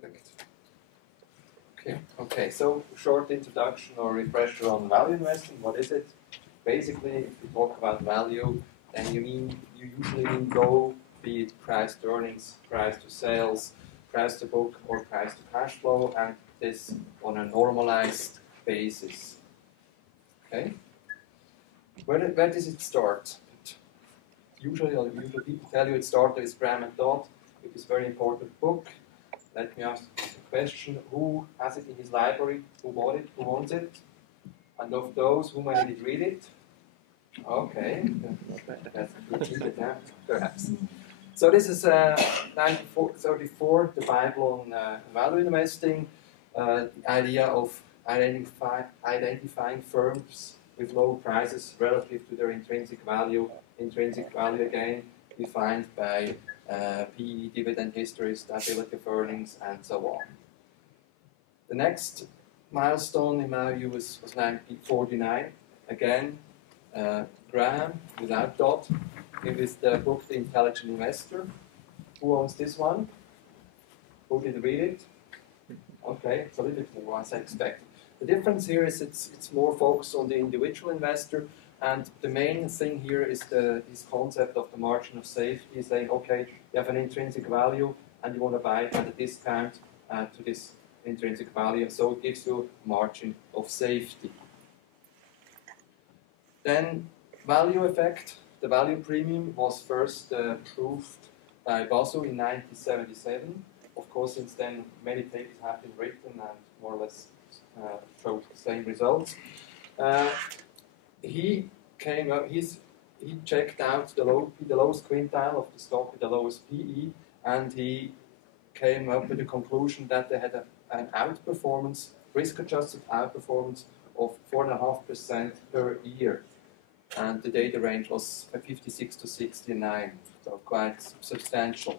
Perfect. Okay, so short introduction or refresher on value investing. What is it? Basically, if you talk about value, then you usually mean GO, be it price to earnings, price to sales, price to book, or price to cash flow, and this on a normalized basis. Okay? Where does it start? Usually people tell you it started with Graham and Dodd. It is a very important book. Let me ask the question, who has it in his library? Who bought it? Who owns it? And of those, who many did read it? Okay, perhaps. So this is 1934, the Bible on value investing. The idea of identifying firms with low prices relative to their intrinsic value. Intrinsic value, again, defined by PE, dividend history, stability of earnings, and so on. The next milestone in my view was 1949. Again, Graham, without Dodd, with the book The Intelligent Investor. Who owns this one? Who did read it? Okay, it's a little bit more as I expected. The difference here is it's more focused on the individual investor, and the main thing here is this concept of the margin of safety, saying, okay, you have an intrinsic value and you want to buy it at a discount to this intrinsic value, so it gives you a margin of safety. Then value effect, the value premium was first proved by Basel in 1977. Of course, since then many papers have been written and more or less showed the same results. He checked out the lowest quintile of the stock with the lowest PE, and he came up with the conclusion that they had an outperformance, risk-adjusted outperformance of 4.5% per year, and the data range was 56 to 69, so quite substantial.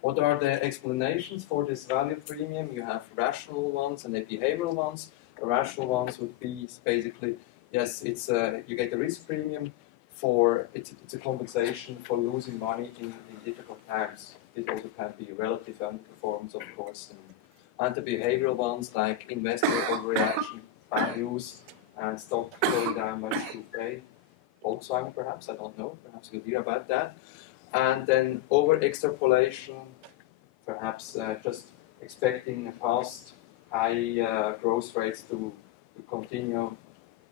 What are the explanations for this value premium? You have rational ones and the behavioral ones. The rational ones would be basically, yes, it's you get a risk premium for it's a compensation for losing money in difficult times. It also can be relative underperformance, of course, and the behavioral ones like investor overreaction, values, and stock going down much too fast. Volkswagen, perhaps, I don't know. Perhaps you'll hear about that. And then over extrapolation, perhaps just expecting past high growth rates to continue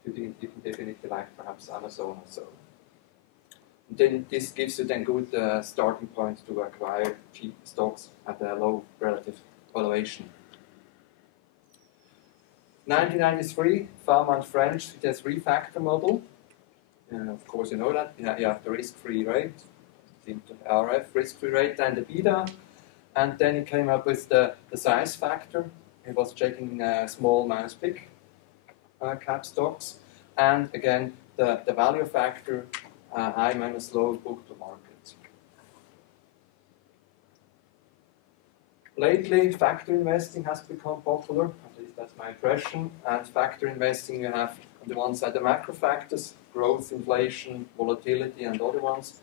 to definitely like perhaps Amazon or so. Then this gives you then good starting point to acquire cheap stocks at a low relative valuation. 1993, Fama and French did a three-factor model. Of course, you know that. You have the risk-free rate, the RF risk-free rate, and the beta. And then it came up with the size factor. It was checking small minus big cap stocks. And again, the value factor, high minus low book to market. Lately, factor investing has become popular, at least that's my impression. And factor investing, you have on the one side the macro factors, growth, inflation, volatility, and other ones.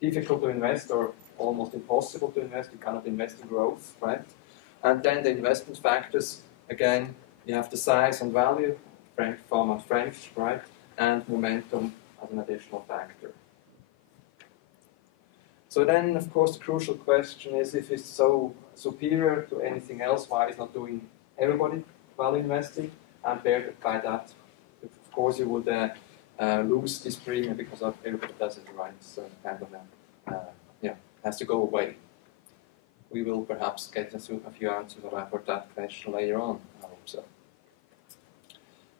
Difficult to invest or almost impossible to invest. You cannot invest in growth, right? And then the investment factors, again, you have the size and value, Fama, French, right? And momentum as an additional factor. So then, of course, the crucial question is if it's so superior to anything else, why is not doing everybody value investing? And by that, of course, you would lose this premium because everybody does it right. So kind of has to go away. We will perhaps get a few answers for that question later on. I hope so.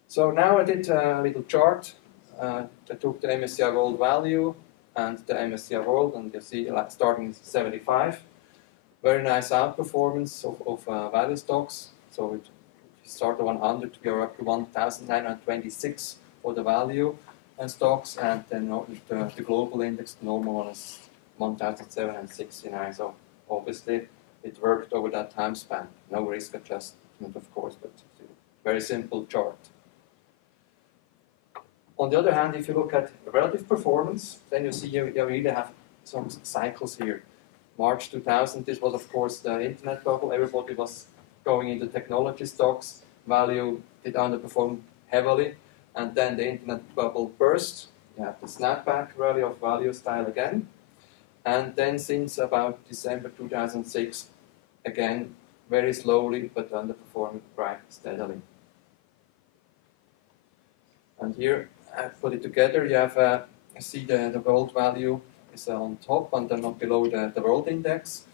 So now I did a little chart. I took the MSCI World Value and the MSCI World, and you see like starting at 75. Very nice outperformance of value stocks. So if you start at 100, we are up to 1,926 for the value stocks, and then the global index, the normal one, is 1,769. So obviously it worked over that time span. No risk adjustment, of course, but very simple chart. On the other hand, if you look at relative performance, then you see you really have some cycles here. March 2000, this was of course the internet bubble. Everybody was going into technology stocks. Value did underperform heavily, and then the internet bubble burst. You have the snapback rally of value style again, and then since about December 2006, again very slowly but underperforming quite steadily. And here I put it together. You have you see the world value is on top and then below the world index.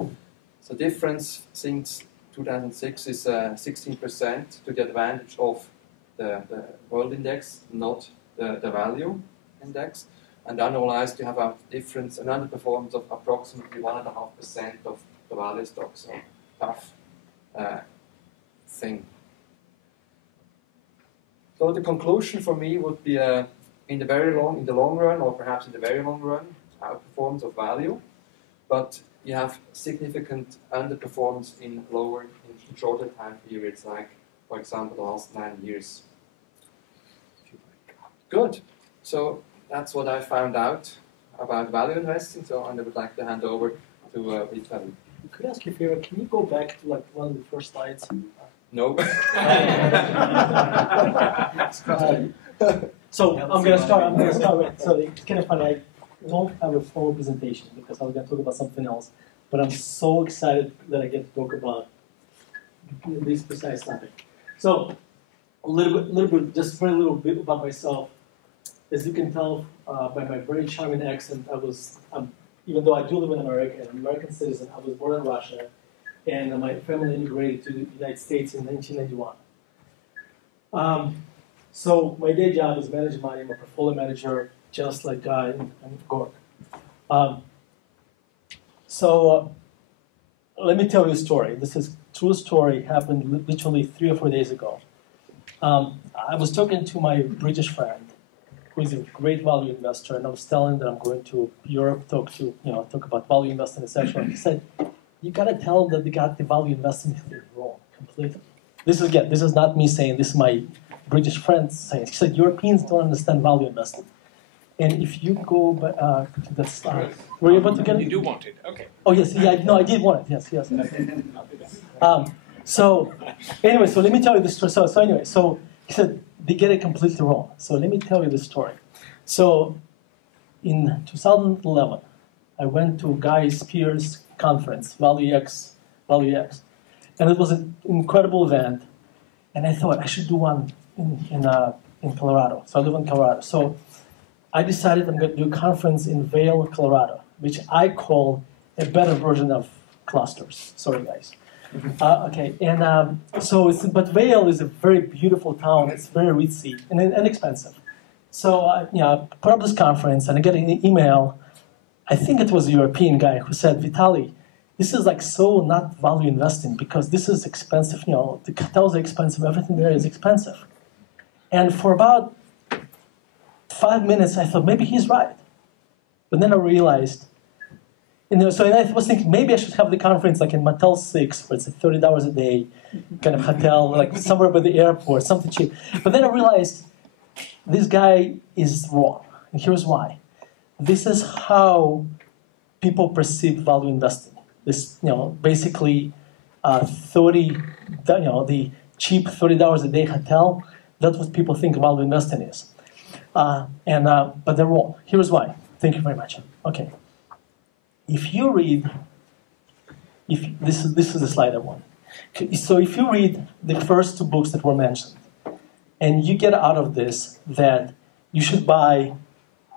So difference since 2006 is 16% to the advantage of the world index, not the value index. And annualized, you have a difference, an underperformance of approximately 1.5% of the value stock. So tough thing. So the conclusion for me would be in the long run, or perhaps in the very long run, outperformance of value, but you have significant underperformance in shorter time periods, like for example the last 9 years. Good. So that's what I found out about value investing. So and I would like to hand over to Vitaliy. Could I ask you a favor? Can you go back to like one of the first slides? No. So I'm gonna start with. So it's kind of funny. I don't have a formal presentation because I was gonna talk about something else. But I'm so excited that I get to talk about this precise topic. So a little bit, just very little bit about myself. As you can tell by my very charming accent, even though I do live in America, I'm an American citizen. I was born in Russia, and my family immigrated to the United States in 1991. So my day job is managing money. I'm a portfolio manager, just like Guy and Georg. Let me tell you a story. This is a true story. Happened literally 3 or 4 days ago. I was talking to my British friend, who is a great value investor, and I was telling him that I'm going to Europe, talk about value investing, etc. He said, "You gotta tell them that they got the value investing thing wrong completely." This is not me saying. This is my British friend saying. He said, "Europeans don't understand value investing." And if you go to the slide, were you able to get it? You do want it, okay. Oh yes, yeah, no, I did want it. Yes. So anyway, so let me tell you this story. So anyway, so he said they get it completely wrong. So let me tell you the story. So in 2011, I went to Guy Spier's conference, Value X, and it was an incredible event. And I thought I should do one in Colorado. So I live in Colorado. So I decided I'm going to do a conference in Vail, Colorado, which I call a better version of clusters. Sorry, guys. Okay, and but Vail is a very beautiful town. It's very ritzy and inexpensive. So I put up this conference, and I get an email. I think it was a European guy who said, "Vitaliy, this is like so not value investing because this is expensive. The hotels are expensive. Everything there is expensive." And for about 5 minutes, I thought maybe he's right, but then I realized. So I was thinking maybe I should have the conference like in Motel 6, where it's like $30 a day, kind of hotel, like somewhere by the airport, something cheap. But then I realized this guy is wrong, and here's why. This is how people perceive value investing. This, basically, the cheap $30 a day hotel. That's what people think value investing is, but they're wrong. Here's why. Thank you very much. Okay. If you read, this is the slide I want. So if you read the first 2 books that were mentioned, and you get out of this that you should buy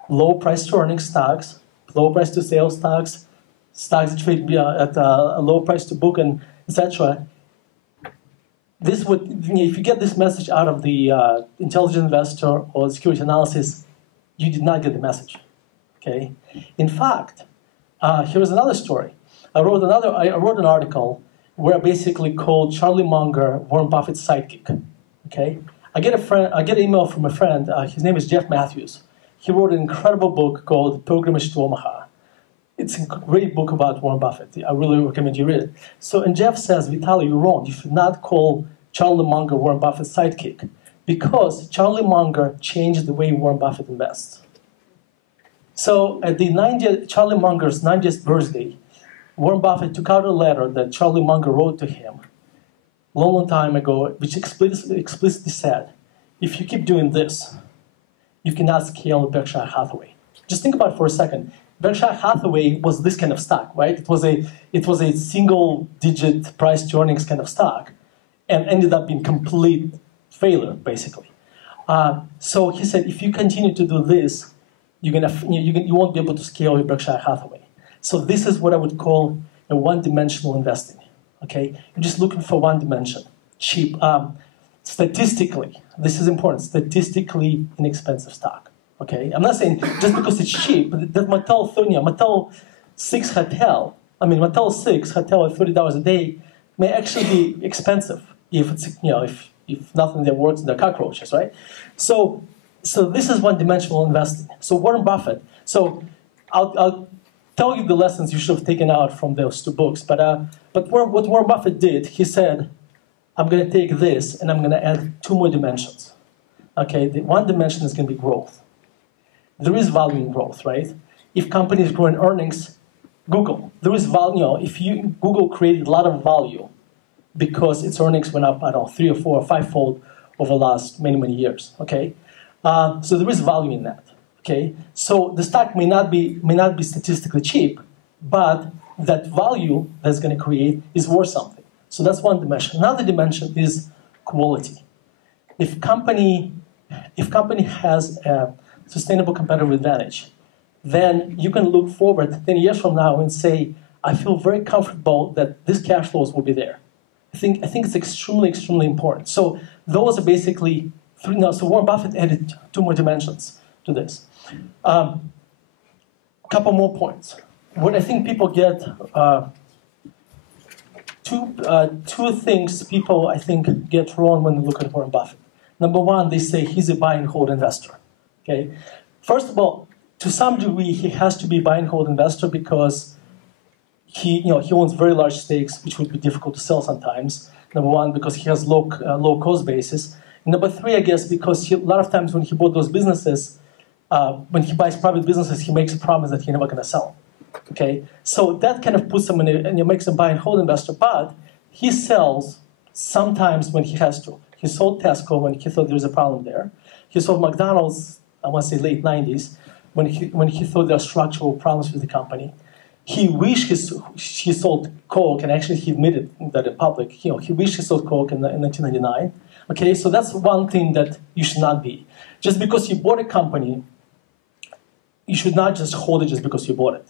low price to earnings stocks, low price to sales stocks, stocks that trade at a low price to book, and etc. This would, if you get this message out of the intelligent investor or security analysis, you did not get the message. Okay. In fact. Here's another story. I wrote an article where I basically called Charlie Munger Warren Buffett's sidekick. Okay, I get an email from a friend. His name is Jeff Matthews. He wrote an incredible book called Pilgrimage to Omaha. It's a great book about Warren Buffett. I really recommend you read it. And Jeff says, "Vitaliy, you're wrong. You should not call Charlie Munger Warren Buffett's sidekick because Charlie Munger changed the way Warren Buffett invests." So at Charlie Munger's 90th birthday, Warren Buffett took out a letter that Charlie Munger wrote to him a long, long time ago, which explicitly said, if you keep doing this, you cannot scale Berkshire Hathaway. Just think about it for a second. Berkshire Hathaway was this kind of stock, right? It was a single-digit price-to-earnings kind of stock, and ended up being complete failure, basically. So he said, if you continue to do this, you won't be able to scale your Berkshire Hathaway. So this is what I would call a one-dimensional investing. Okay, you're just looking for one dimension, cheap. Statistically, this is important. Statistically inexpensive stock. Okay, I'm not saying just because it's cheap, but that Motel 6 hotel at $30 a day may actually be expensive if it's if nothing there works in the cockroaches, right? So this is one-dimensional investing. So Warren Buffett. So I'll tell you the lessons you should have taken out from those two books. But what Warren Buffett did, he said, I'm going to take this and I'm going to add two more dimensions. Okay, the one dimension is going to be growth. There is value in growth, right? If companies grow in earnings, Google, there is value. Google created a lot of value because its earnings went up, I don't know, 3 or 4 or 5-fold over the last many, many years. Okay, so there is value in that. Okay, so the stock may not be statistically cheap, but that value that's going to create is worth something. So that's one dimension. Another dimension is quality. If company has a sustainable competitive advantage, then you can look forward 10 years from now and say, I feel very comfortable that this cash flows will be there. I think it's extremely, extremely important. So those are basically three. Now, so Warren Buffett added two more dimensions to this. A couple more points. What I think people get, two things people, I think, get wrong when they look at Warren Buffett. Number one, they say he's a buy and hold investor. Okay, first of all, to some degree, he has to be a buy and hold investor because he owns very large stakes, which would be difficult to sell sometimes. Number one, because he has low cost basis. And number three, I guess, because a lot of times when he bought those businesses, when he buys private businesses, he makes a promise that he's never going to sell. Okay, so that kind of puts him and makes him buy and hold investor. But he sells sometimes when he has to. He sold Tesco when he thought there was a problem there. He sold McDonald's, I want to say late 90s, when he thought there were structural problems with the company. He wished he sold Coke, and actually he admitted that in public. He wished he sold Coke in 1999. Okay, so that's one thing that you should not be. Just because you bought a company, you should not just hold it just because you bought it.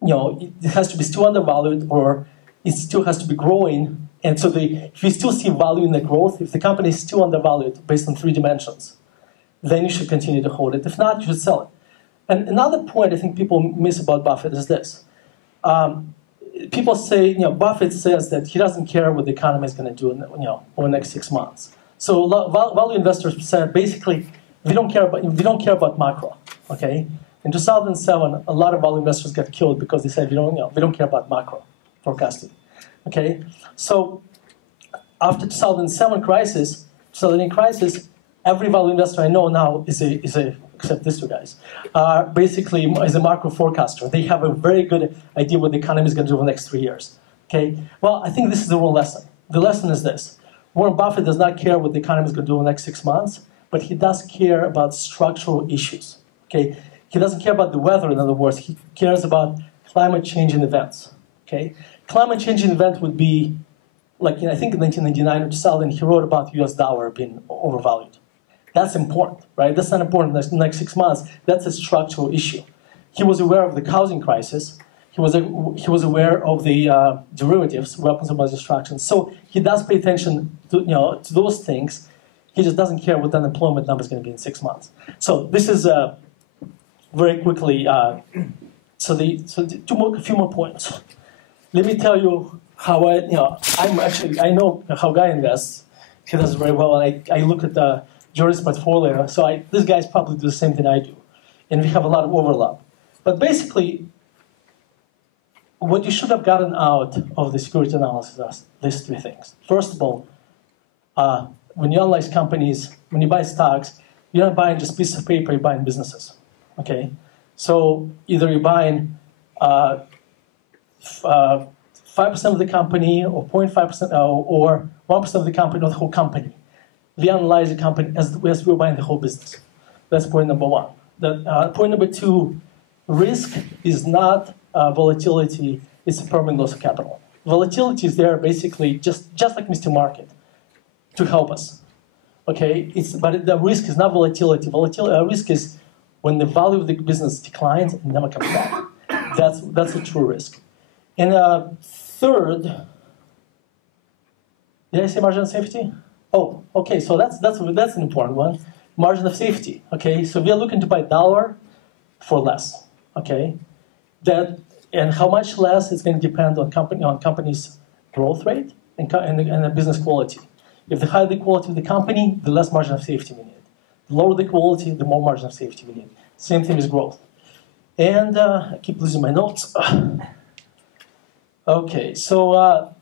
It has to be still undervalued, or it still has to be growing. And so if you still see value in the growth, if the company is still undervalued based on three dimensions, then you should continue to hold it. If not, you should sell it. And another point I think people miss about Buffett is this. People say, Buffett says that he doesn't care what the economy is going to do over the next 6 months. So value investors said basically, we don't care about macro. Okay, in 2007, a lot of value investors got killed because they said we don't care about macro forecasting. Okay, so after 2007 crisis, 2008 crisis, every value investor I know now is a except these two guys, basically is a macro forecaster. They have a very good idea what the economy is going to do over the next 3 years. Okay, well, I think this is the wrong lesson. The lesson is this. Warren Buffett does not care what the economy is going to do in the next 6 months, but he does care about structural issues. Okay, he doesn't care about the weather, in other words. He cares about climate changing events. Okay, climate changing event would be, like I think in 1999 or 2000, he wrote about the US dollar being overvalued. That's important, right? That's not important in the next 6 months. That's a structural issue. He was aware of the housing crisis. He was aware of the derivatives, weapons of mass destruction. So he does pay attention to those things. He just doesn't care what the unemployment number is going to be in 6 months. So this is very quickly. A few more points. Let me tell you how I know how Guy invests. He does very well, and I look at George's portfolio. So this guy's probably do the same thing I do, and we have a lot of overlap. But basically, what you should have gotten out of the security analysis are these three things. First of all, when you analyze companies, when you buy stocks, you're not buying just pieces of paper, you're buying businesses. Okay, so either you're buying 5% of the company, or 0.5%, or 1% of the company, or the whole company. We analyze the company as we're buying the whole business. That's point number one. Point number two, risk is not volatility, it's a permanent loss of capital. Volatility is there basically just like Mr. Market to help us. Okay, but the risk is not volatility. Risk is when the value of the business declines and never comes back. That's a true risk. And third, did I say margin of safety? Oh, okay. So that's an important one. Margin of safety. Okay, so we are looking to buy $1 for less. Okay, and how much less is going to depend on company's growth rate and the business quality. If the higher the quality of the company, the less margin of safety we need. The lower the quality, the more margin of safety we need. Same thing with growth. And I keep losing my notes. Okay, so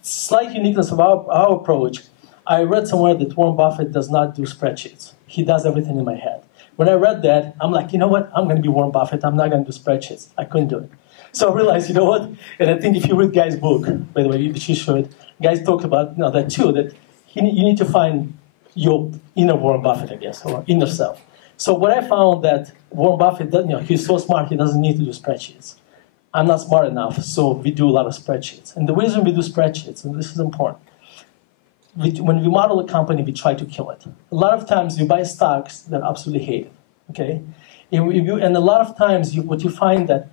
slight uniqueness of our approach. I read somewhere that Warren Buffett does not do spreadsheets. He does everything in my head. When I read that, I'm like, you know what? I'm going to be Warren Buffett. I'm not going to do spreadsheets. I couldn't do it. So I realized, you know what? And I think if you read Guy's book, by the way, which you should, Guys talk about that too, that you need to find your inner Warren Buffett, I guess, or inner self. So what I found that Warren Buffett, he's so smart, he doesn't need to do spreadsheets. I'm not smart enough, so we do a lot of spreadsheets. And the reason we do spreadsheets, and this is important, when we model a company, we try to kill it. A lot of times you buy stocks that are absolutely hated, okay? And a lot of times what you find that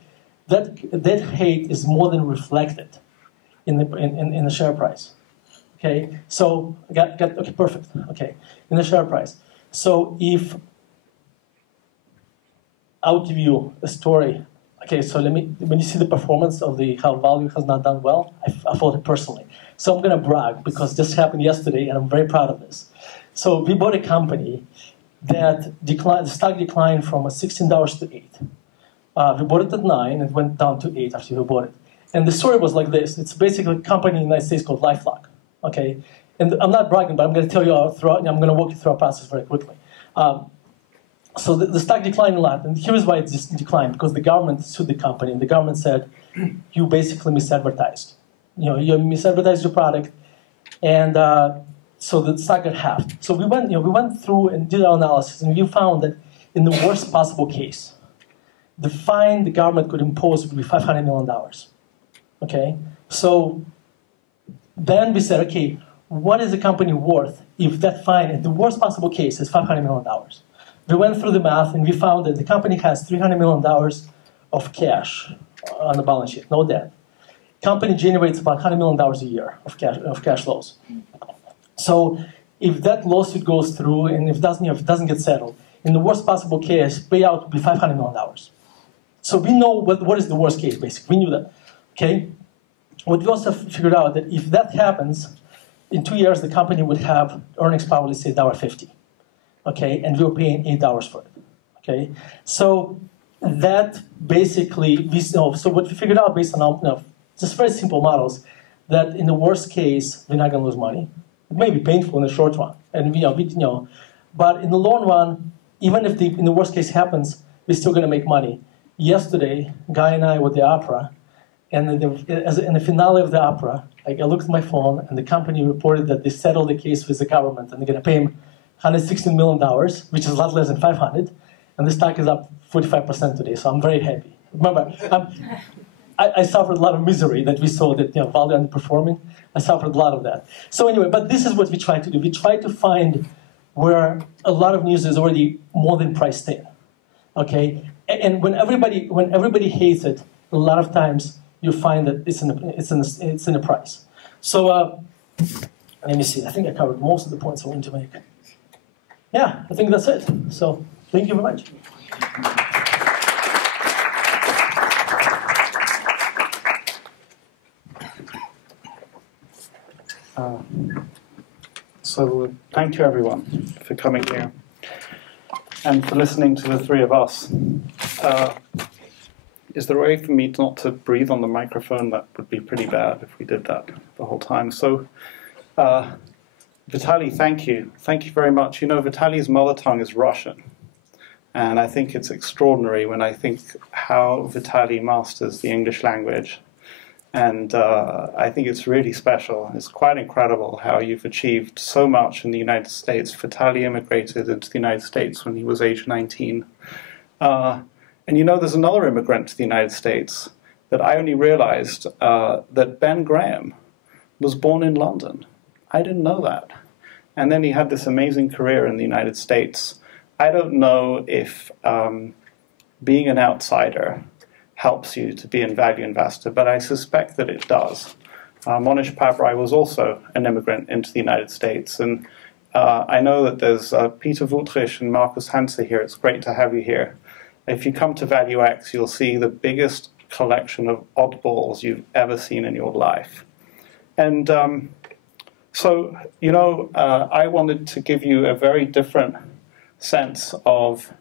hate is more than reflected in the share price, okay? So, okay, perfect, okay, in the share price. So if, I'll give you a story. Okay, so when you see the performance of how value has not done well, I felt it personally. So I'm gonna brag because this happened yesterday and I'm very proud of this. So we bought a company that the stock declined from $16 to $8. We bought it at $9 and it went down to $8 after we bought it. And the story was like this. It's basically a company in the United States called LifeLock, okay? And I'm not bragging, but I'm gonna tell you I'm gonna walk you through our process very quickly. So the stock declined a lot, and here's why it declined, because the government sued the company, and the government said, you basically misadvertised. You misadvertised your product, and so the stock got halved. So we went through and did our analysis, and we found that in the worst possible case, the fine the government could impose would be $500 million, okay? So then we said, okay, what is the company worth if that fine, in the worst possible case, is $500 million? We went through the math, and we found that the company has $300 million of cash on the balance sheet, no debt. Company generates about $100 million a year of cash flows. So if that lawsuit goes through, and if it doesn't get settled, in the worst possible case, payout would be $500 million. So we know what is the worst case, basically. We knew that, okay? What we also figured out that if that happens, in 2 years, the company would have earnings power, let's say $1.50. Okay, and we were paying $8 for it. Okay, so that basically so what we figured out based on just very simple models, that in the worst case we're not going to lose money. It may be painful in the short run, and but in the long run, even if in the worst case happens, we're still going to make money. Yesterday, Guy and I were at the opera, and in the finale of the opera, I looked at my phone, and the company reported that they settled the case with the government, and they're going to pay him $116 million, which is a lot less than 500, and the stock is up 45% today, so I'm very happy. Remember, I suffered a lot of misery that we saw that value underperforming. I suffered a lot of that. So anyway, but this is what we try to do. We try to find where a lot of news is already more than priced in, okay? And when everybody hates it, a lot of times you find that it's in the price. So let me see. I think I covered most of the points I wanted to make. Yeah, I think that's it. So thank you very much. So thank you everyone for coming here and for listening to the three of us. Is there a way for me not to breathe on the microphone? That would be pretty bad if we did that the whole time. So Vitaliy, thank you. Thank you very much. Vitaly's mother tongue is Russian. And I think it's extraordinary when I think how Vitaliy masters the English language. And I think it's really special. It's quite incredible how you've achieved so much in the United States. Vitaliy immigrated into the United States when he was age 19. And you know, there's another immigrant to the United States that I only realized that Ben Graham was born in London. I didn't know that. And then he had this amazing career in the United States. I don't know if being an outsider helps you to be a value investor, but I suspect that it does. Monish Pabrai was also an immigrant into the United States, and I know that there's Peter Wuttrich and Markus Hanse here. It's great to have you here. If you come to ValueX, you'll see the biggest collection of oddballs you've ever seen in your life. And so, you know, I wanted to give you a very different sense of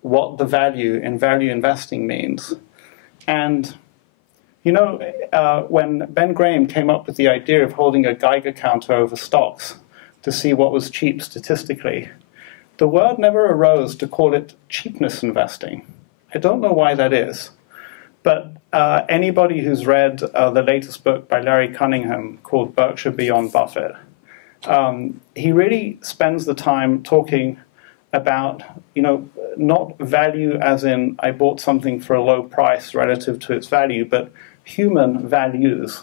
what the value in value investing means. And, you know, when Ben Graham came up with the idea of holding a Geiger counter over stocks to see what was cheap statistically, the word never arose to call it cheapness investing. I don't know why that is. But anybody who's read the latest book by Larry Cunningham called Berkshire Beyond Buffett, he really spends the time talking about, you know, not value as in I bought something for a low price relative to its value, but human values.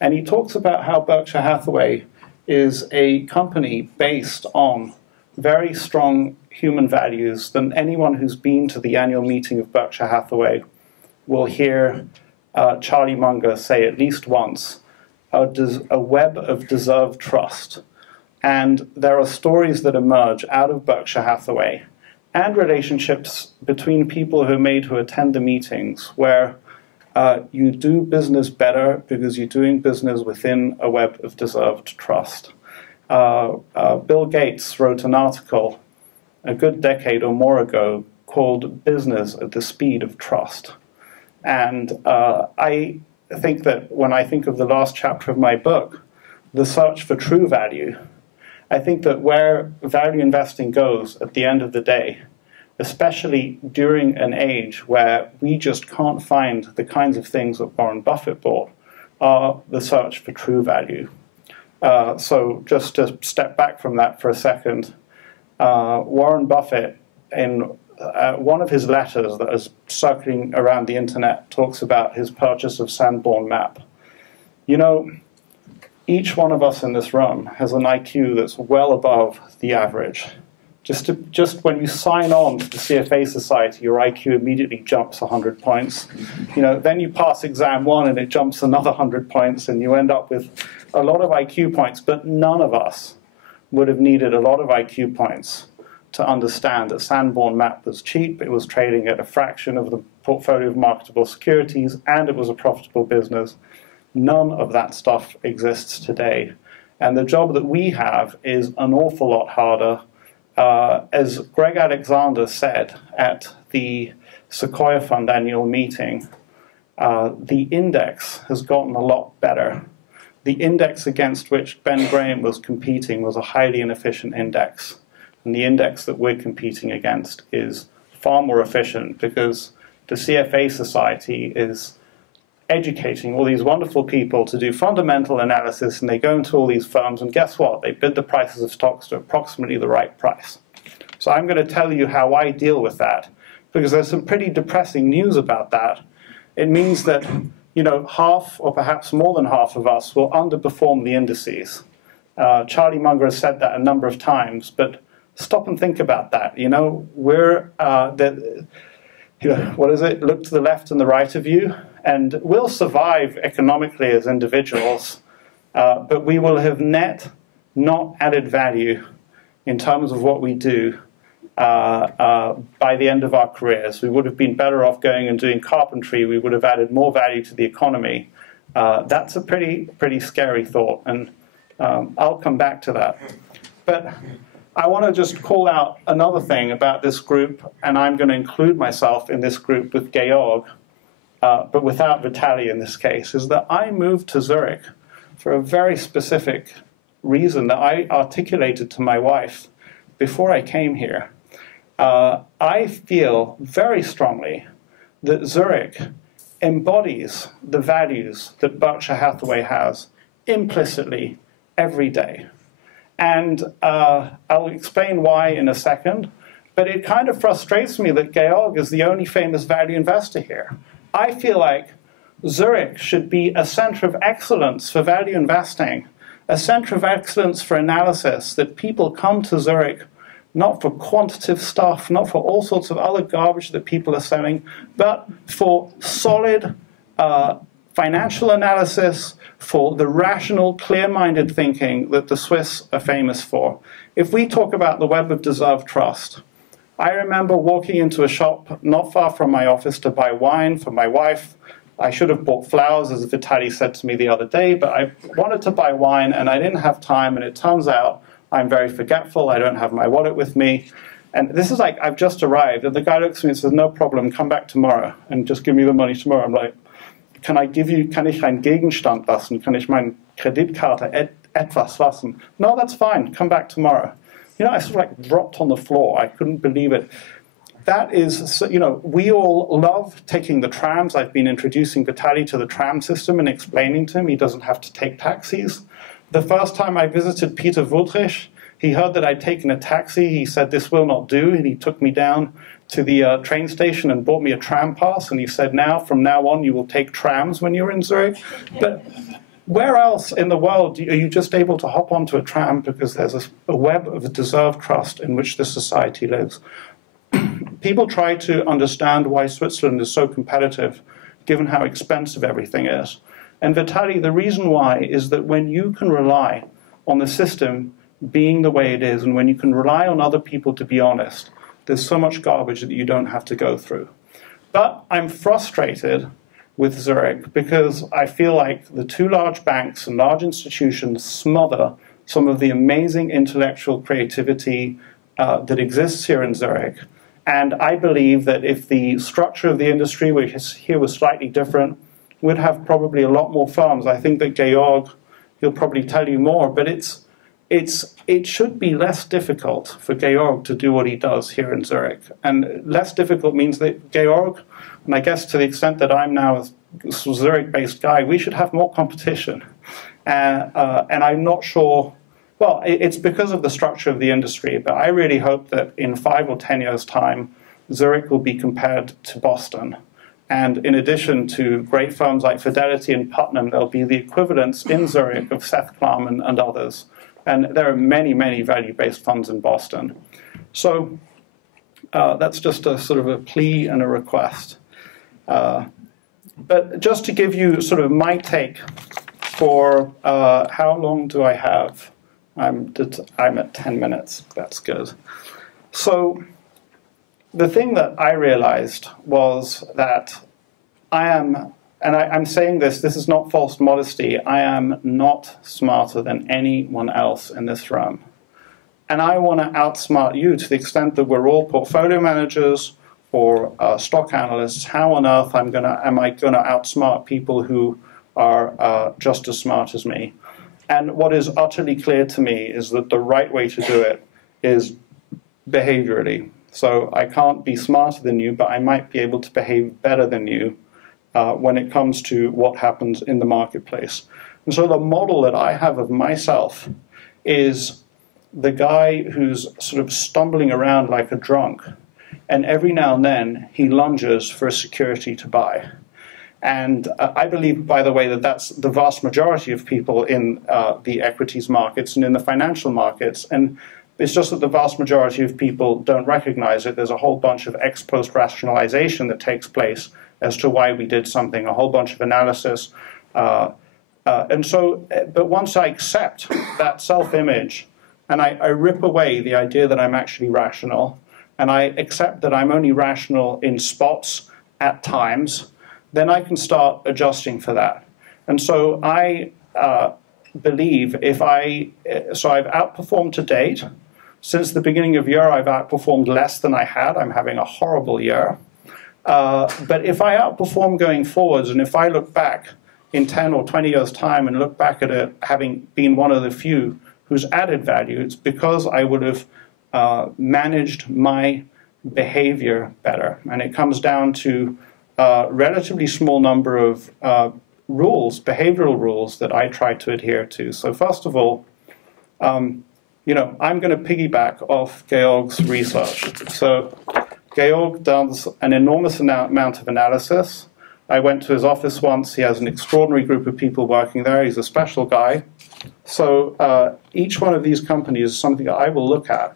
And he talks about how Berkshire Hathaway is a company based on very strong human values. Than anyone who's been to the annual meeting of Berkshire Hathaway will hear Charlie Munger say at least once, a web of deserved trust. And there are stories that emerge out of Berkshire Hathaway and relationships between people who are made who attend the meetings where you do business better because you're doing business within a web of deserved trust. Bill Gates wrote an article a good decade or more ago called Business at the Speed of Trust. And I think that when I think of the last chapter of my book, The Search for True Value, I think that where value investing goes at the end of the day, especially during an age where we just can't find the kinds of things that Warren Buffett bought, are the search for true value. So just to step back from that for a second, Warren Buffett, in one of his letters that is circling around the internet, talks about his purchase of Sanborn Map. You know, each one of us in this room has an IQ that's well above the average. Just when you sign on to the CFA Society, your IQ immediately jumps 100 points. You know, then you pass exam 1 and it jumps another 100 points, and you end up with a lot of IQ points. But none of us would have needed a lot of IQ points to understand that Sanborn Map was cheap, it was trading at a fraction of the portfolio of marketable securities, and it was a profitable business. None of that stuff exists today. And the job that we have is an awful lot harder. As Greg Alexander said at the Sequoia Fund annual meeting, the index has gotten a lot better. The index against which Ben Graham was competing was a highly inefficient index. And the index that we're competing against is far more efficient because the CFA Society is educating all these wonderful people to do fundamental analysis, and they go into all these firms, and guess what? They bid the prices of stocks to approximately the right price. So I'm going to tell you how I deal with that, because there's some pretty depressing news about that. It means that, you know, half or perhaps more than half of us will underperform the indices. Charlie Munger has said that a number of times, but stop and think about that. You know, what is it? Look to the left and the right of you, and we'll survive economically as individuals, but we will have not added value in terms of what we do by the end of our careers. We would have been better off going and doing carpentry. We would have added more value to the economy. That's a pretty scary thought, and I'll come back to that. But I want to just call out another thing about this group, and I'm going to include myself in this group with Georg, but without Vitaliy in this case, is that I moved to Zurich for a very specific reason that I articulated to my wife before I came here. I feel very strongly that Zurich embodies the values that Berkshire Hathaway has implicitly every day. And I'll explain why in a second, but it kind of frustrates me that Georg is the only famous value investor here. I feel like Zurich should be a center of excellence for value investing, a center of excellence for analysis, that people come to Zurich not for quantitative stuff, not for all sorts of other garbage that people are selling, but for solid financial analysis, for the rational, clear-minded thinking that the Swiss are famous for. If we talk about the web of deserved trust, I remember walking into a shop not far from my office to buy wine for my wife. I should have bought flowers, as Vitaliy said to me the other day, but I wanted to buy wine and I didn't have time, and it turns out I'm very forgetful, I don't have my wallet with me. And this is like, I've just arrived, and the guy looks at me and says, no problem, come back tomorrow and just give me the money tomorrow. I'm like, kann ich einen Gegenstand lassen? Kann ich meine Kreditkarte etwas lassen? No, that's fine, come back tomorrow. You know, I sort of like dropped on the floor, I couldn't believe it. That is, you know, we all love taking the trams. I've been introducing Vitaliy to the tram system and explaining to him he doesn't have to take taxis. The first time I visited Peter Wultrich, he heard that I'd taken a taxi. He said, this will not do, and he took me down to the train station and bought me a tram pass, and he said, from now on, you will take trams when you're in Zurich. But where else in the world are you just able to hop onto a tram because there's a web of deserved trust in which this society lives? People try to understand why Switzerland is so competitive, given how expensive everything is. And Vitaliy, the reason why is that when you can rely on the system being the way it is, and when you can rely on other people to be honest, there's so much garbage that you don't have to go through. But I'm frustrated with Zurich because I feel like the two large banks and large institutions smother some of the amazing intellectual creativity that exists here in Zurich. And I believe that if the structure of the industry, which here was slightly different, we'd have probably a lot more firms. I think that Georg, he'll probably tell you more, but it should be less difficult for Georg to do what he does here in Zurich. And less difficult means that Georg, and I guess to the extent that I'm now a Zurich-based guy, we should have more competition. And I'm not sure, well, it's because of the structure of the industry, but I really hope that in 5 or 10 years' time, Zurich will be compared to Boston. And in addition to great firms like Fidelity and Putnam, there'll be the equivalents in Zurich of Seth Klarman and others. And there are many, many value-based funds in Boston. So that's just a sort of a plea and a request. But just to give you sort of my take for how long do I have? I'm at 10 minutes. That's good. So the thing that I realized was that I am, and I'm saying this is not false modesty, I am not smarter than anyone else in this room. And I want to outsmart you to the extent that we're all portfolio managers or stock analysts. How on earth am I going to outsmart people who are just as smart as me? And what is utterly clear to me is that the right way to do it is behaviorally. So I can't be smarter than you, but I might be able to behave better than you when it comes to what happens in the marketplace. And so the model that I have of myself is the guy who's sort of stumbling around like a drunk, and every now and then he lunges for a security to buy. And I believe, by the way, that that's the vast majority of people in the equities markets and in the financial markets. And it's just that the vast majority of people don't recognize it. There's a whole bunch of ex post rationalization that takes place as to why we did something, a whole bunch of analysis. And so, but once I accept that self-image and I rip away the idea that I'm actually rational, and I accept that I'm only rational in spots at times, then I can start adjusting for that. And so I believe so I've outperformed to date. Since the beginning of year, I've outperformed less than I had. I'm having a horrible year. But if I outperform going forwards, and if I look back in 10 or 20 years' time and look back at it having been one of the few who's added value, it's because I would have managed my behavior better. And it comes down to a relatively small number of rules, behavioral rules, that I try to adhere to. So first of all, you know, I'm going to piggyback off Georg's research. So Georg does an enormous amount of analysis. I went to his office once. He has an extraordinary group of people working there. He's a special guy. So each one of these companies is something that I will look at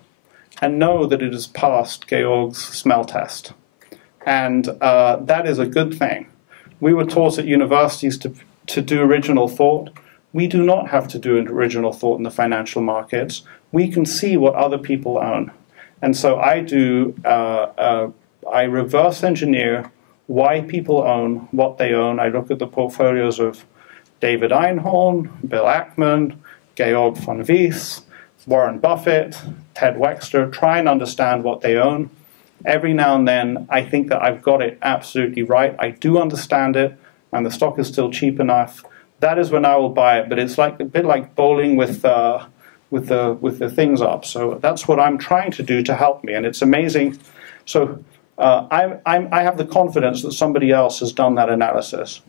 and know that it has passed Georg's smell test. And that is a good thing. We were taught at universities to do original thought. We do not have to do original thought in the financial markets. We can see what other people own. And so I do, I reverse engineer why people own what they own. I look at the portfolios of David Einhorn, Bill Ackman, Georg von Wyss, Warren Buffett, Ted Wexler, try and understand what they own. Every now and then, I think that I've got it absolutely right. I do understand it, and the stock is still cheap enough. That is when I will buy it, but it's like a bit like bowling with the things up. So that's what I'm trying to do to help me, and it's amazing. So I have the confidence that somebody else has done that analysis.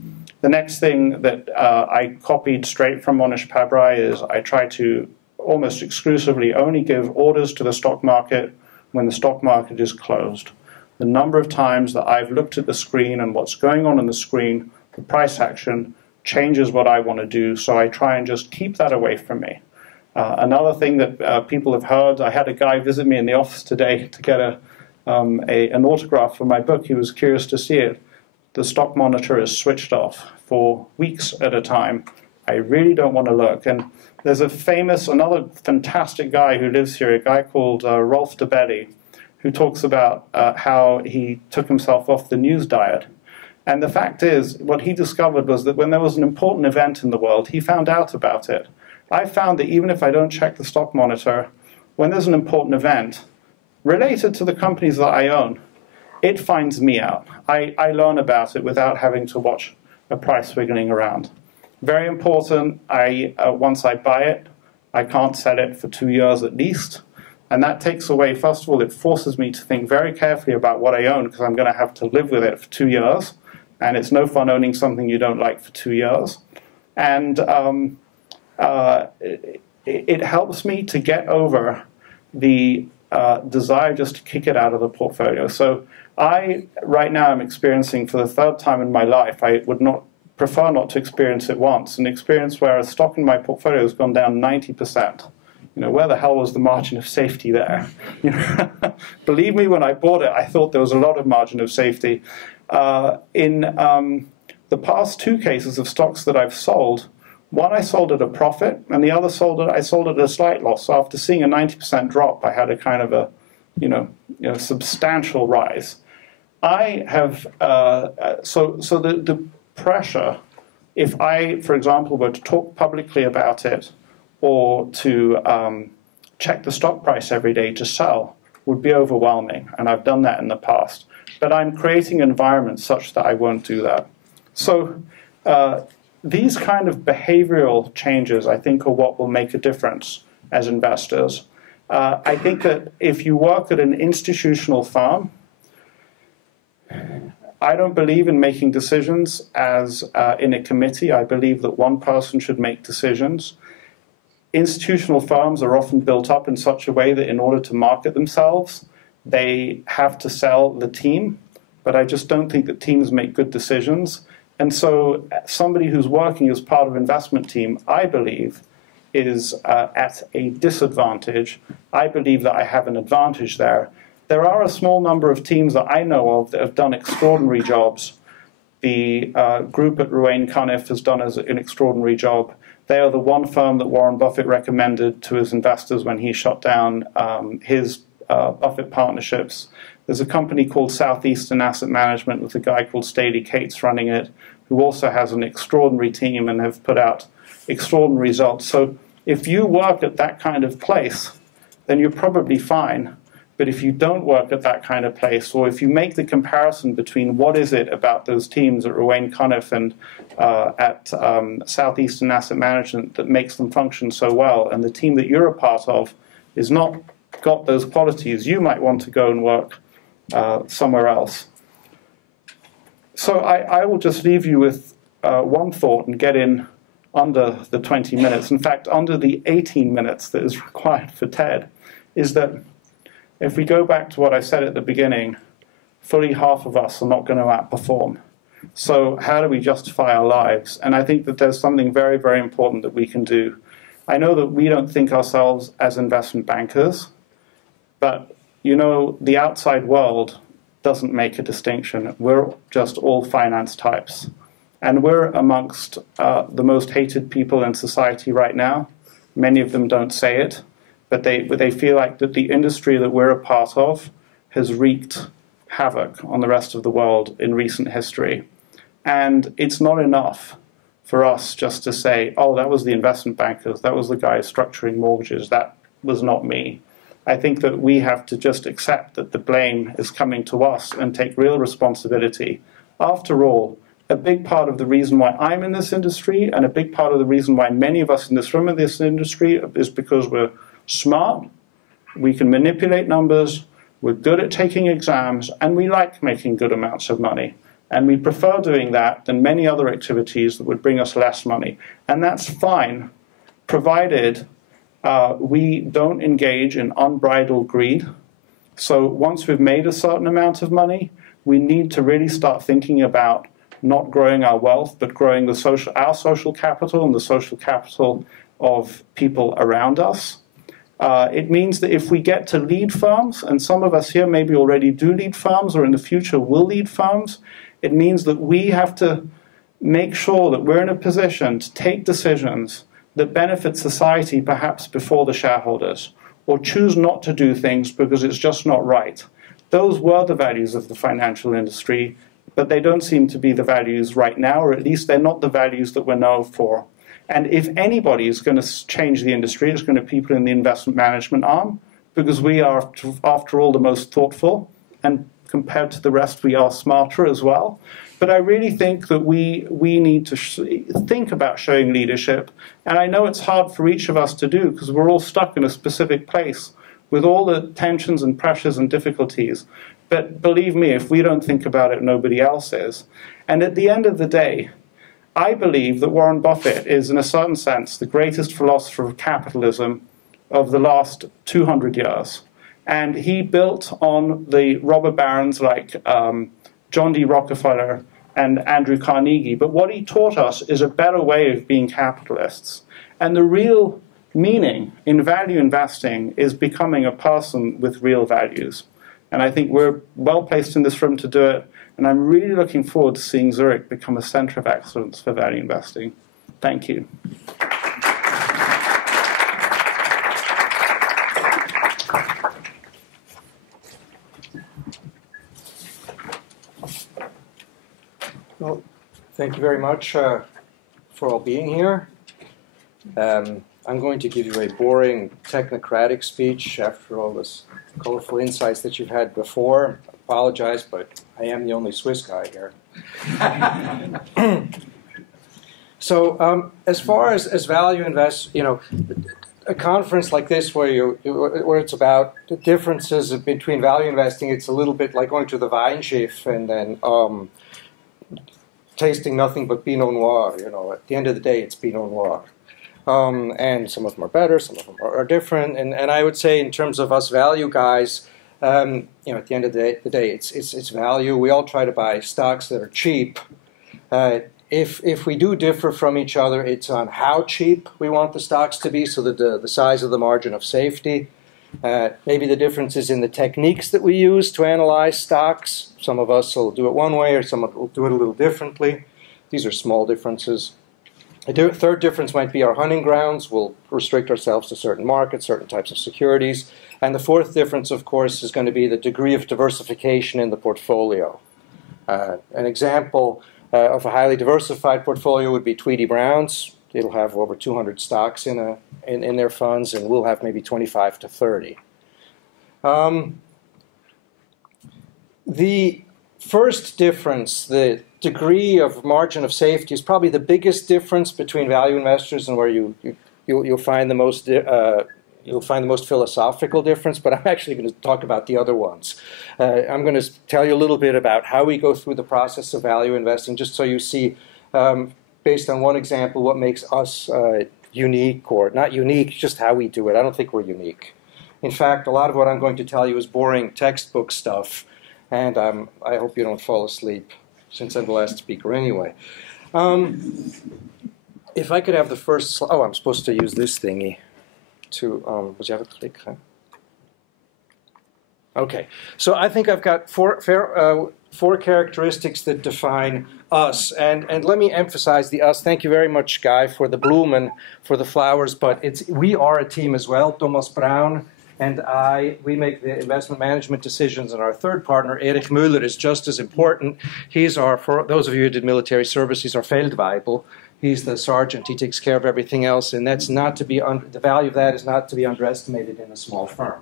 The next thing that I copied straight from Monish Pabrai is I try to almost exclusively only give orders to the stock market when the stock market is closed. The number of times that I've looked at the screen and what's going on the screen, the price action, changes what I want to do, so I try and just keep that away from me. Another thing that people have heard, I had a guy visit me in the office today to get an autograph for my book. He was curious to see it. The stock monitor is switched off for weeks at a time. I really don't want to look. And there's another fantastic guy who lives here, a guy called Rolf de Belli, who talks about how he took himself off the news diet. And the fact is, what he discovered was that when there was an important event in the world, he found out about it. I found that even if I don't check the stock monitor, when there's an important event related to the companies that I own, it finds me out. I learn about it without having to watch a price wiggling around. Very important, once I buy it, I can't sell it for 2 years at least. And that takes away, first of all, it forces me to think very carefully about what I own, because I'm going to have to live with it for 2 years. And it's no fun owning something you don't like for 2 years. And it helps me to get over the desire just to kick it out of the portfolio. So right now, I'm experiencing for the third time in my life, I would prefer not to experience it once, an experience where a stock in my portfolio has gone down 90%. You know, where the hell was the margin of safety there? You know, believe me, when I bought it, I thought there was a lot of margin of safety. In the past 2 cases of stocks that I've sold, one I sold at a profit, and the other I sold at a slight loss. So after seeing a 90% drop, I had a kind of a substantial rise. I have the pressure, if I, for example, were to talk publicly about it, or to check the stock price every day to sell, would be overwhelming, and I've done that in the past. But I'm creating an environment such that I won't do that. So these kind of behavioral changes, I think, are what will make a difference as investors. I think that if you work at an institutional firm, I don't believe in making decisions as in a committee. I believe that one person should make decisions. Institutional firms are often built up in such a way that in order to market themselves, they have to sell the team. But I just don't think that teams make good decisions. And so somebody who's working as part of an investment team, I believe, is at a disadvantage. I believe that I have an advantage there. There are a small number of teams that I know of that have done extraordinary jobs. The group at Ruane Cunniff has done an extraordinary job. They are the one firm that Warren Buffett recommended to his investors when he shut down his Buffett partnerships. There's a company called Southeastern Asset Management with a guy called Staley Cates running it, who also has an extraordinary team and have put out extraordinary results. So if you work at that kind of place, then you're probably fine. But if you don't work at that kind of place, or if you make the comparison between what is it about those teams at Ruane Cunniff and at Southeastern Asset Management that makes them function so well, and the team that you're a part of is not got those qualities, you might want to go and work somewhere else. So I will just leave you with one thought and get in under the 20 minutes. In fact, under the 18 minutes that is required for TED, is that if we go back to what I said at the beginning, fully half of us are not going to outperform. So how do we justify our lives? And I think that there's something very, very important that we can do. I know that we don't think ourselves as investment bankers, but you know, the outside world doesn't make a distinction. We're just all finance types. And we're amongst the most hated people in society right now. Many of them don't say it, but they feel like that the industry that we're a part of has wreaked havoc on the rest of the world in recent history. And it's not enough for us just to say, oh, that was the investment bankers, that was the guys structuring mortgages, that was not me. I think that we have to just accept that the blame is coming to us and take real responsibility. After all, a big part of the reason why I'm in this industry and a big part of the reason why many of us in this room in this industry is because we're smart, we can manipulate numbers, we're good at taking exams, and we like making good amounts of money. And we prefer doing that than many other activities that would bring us less money. And that's fine, provided we don't engage in unbridled greed. So once we've made a certain amount of money, we need to really start thinking about not growing our wealth, but growing our social capital and the social capital of people around us. It means that if we get to lead firms, and some of us here maybe already do lead firms or in the future will lead firms, it means that we have to make sure that we're in a position to take decisions that benefit society perhaps before the shareholders, or choose not to do things because it's just not right. Those were the values of the financial industry, but they don't seem to be the values right now, or at least they're not the values that we're known for. And if anybody is going to change the industry, it's going to be people in the investment management arm, because we are, after all, the most thoughtful, and compared to the rest, we are smarter as well. But I really think that we need to think about showing leadership. And I know it's hard for each of us to do because we're all stuck in a specific place with all the tensions and pressures and difficulties. But believe me, if we don't think about it, nobody else is. And at the end of the day, I believe that Warren Buffett is, in a certain sense, the greatest philosopher of capitalism of the last 200 years. And he built on the robber barons like John D. Rockefeller and Andrew Carnegie. But what he taught us is a better way of being capitalists. And the real meaning in value investing is becoming a person with real values. And I think we're well placed in this room to do it. And I'm really looking forward to seeing Zurich become a center of excellence for value investing. Thank you. Well, thank you very much for all being here. I'm going to give you a boring technocratic speech after all this colorful insights that you've had before. I apologize, but I am the only Swiss guy here. So as far as value invest, you know, a conference like this where it's about the differences between value investing, it's a little bit like going to the Weinschiff and then tasting nothing but Pinot Noir. You know, at the end of the day, it's Pinot Noir. And some of them are better, some of them are different. And I would say in terms of us value guys, you know, at the end of the day, it's value. We all try to buy stocks that are cheap. If we do differ from each other, it's on how cheap we want the stocks to be, so that the size of the margin of safety. Maybe the difference is in the techniques that we use to analyze stocks. Some of us will do it one way, or some will do it a little differently. These are small differences. A third difference might be our hunting grounds. We'll restrict ourselves to certain markets, certain types of securities. And the fourth difference, of course, is going to be the degree of diversification in the portfolio. An example of a highly diversified portfolio would be Tweedy Brown's. It'll have over 200 stocks in their funds, and we'll have maybe 25 to 30. The first difference, the degree of margin of safety, is probably the biggest difference between value investors and where you'll find the most you'll find the most philosophical difference, but I'm actually going to talk about the other ones. I'm going to tell you a little bit about how we go through the process of value investing, just so you see, based on one example, what makes us unique, or not unique, just how we do it. I don't think we're unique. In fact, a lot of what I'm going to tell you is boring textbook stuff, and I hope you don't fall asleep, since I'm the last speaker anyway. If I could have the first slide. Oh, I'm supposed to use this thingy to, would you have a click? Huh? Okay, so I think I've got four characteristics that define us, and let me emphasize the us. Thank you very much, Guy, for the bloom and for the flowers, but we are a team as well. Thomas Braun and we make the investment management decisions, and our third partner, Erich Müller, is just as important. He's for those of you who did military service, he's our Feldweibel. He's the sergeant. He takes care of everything else, and that's not to be the value of that is not to be underestimated in a small firm.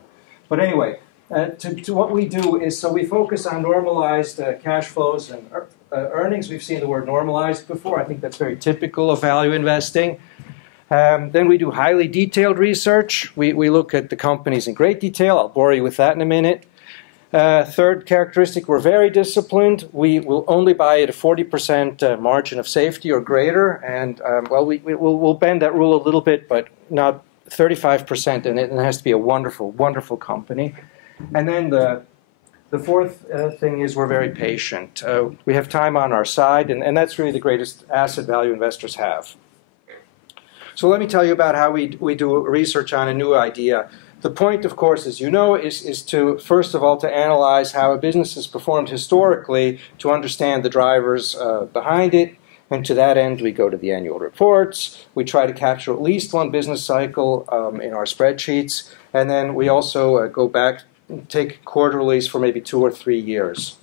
But anyway, to what we do is, so we focus on normalized cash flows and earnings. We've seen the word normalized before. I think that's very typical of value investing. Then we do highly detailed research. We look at the companies in great detail. I'll bore you with that in a minute. Third characteristic, we're very disciplined. We will only buy at a 40% margin of safety or greater. And, well, we'll bend that rule a little bit, but not 35%. And it has to be a wonderful, wonderful company. And then the fourth thing is we're very patient. We have time on our side, and that's really the greatest asset value investors have. So let me tell you about how we do research on a new idea. The point, of course, as you know, is to, first of all, to analyze how a business has performed historically, to understand the drivers behind it. And to that end, we go to the annual reports. We try to capture at least one business cycle in our spreadsheets. And then we also go back and take quarterlies for maybe 2 or 3 years.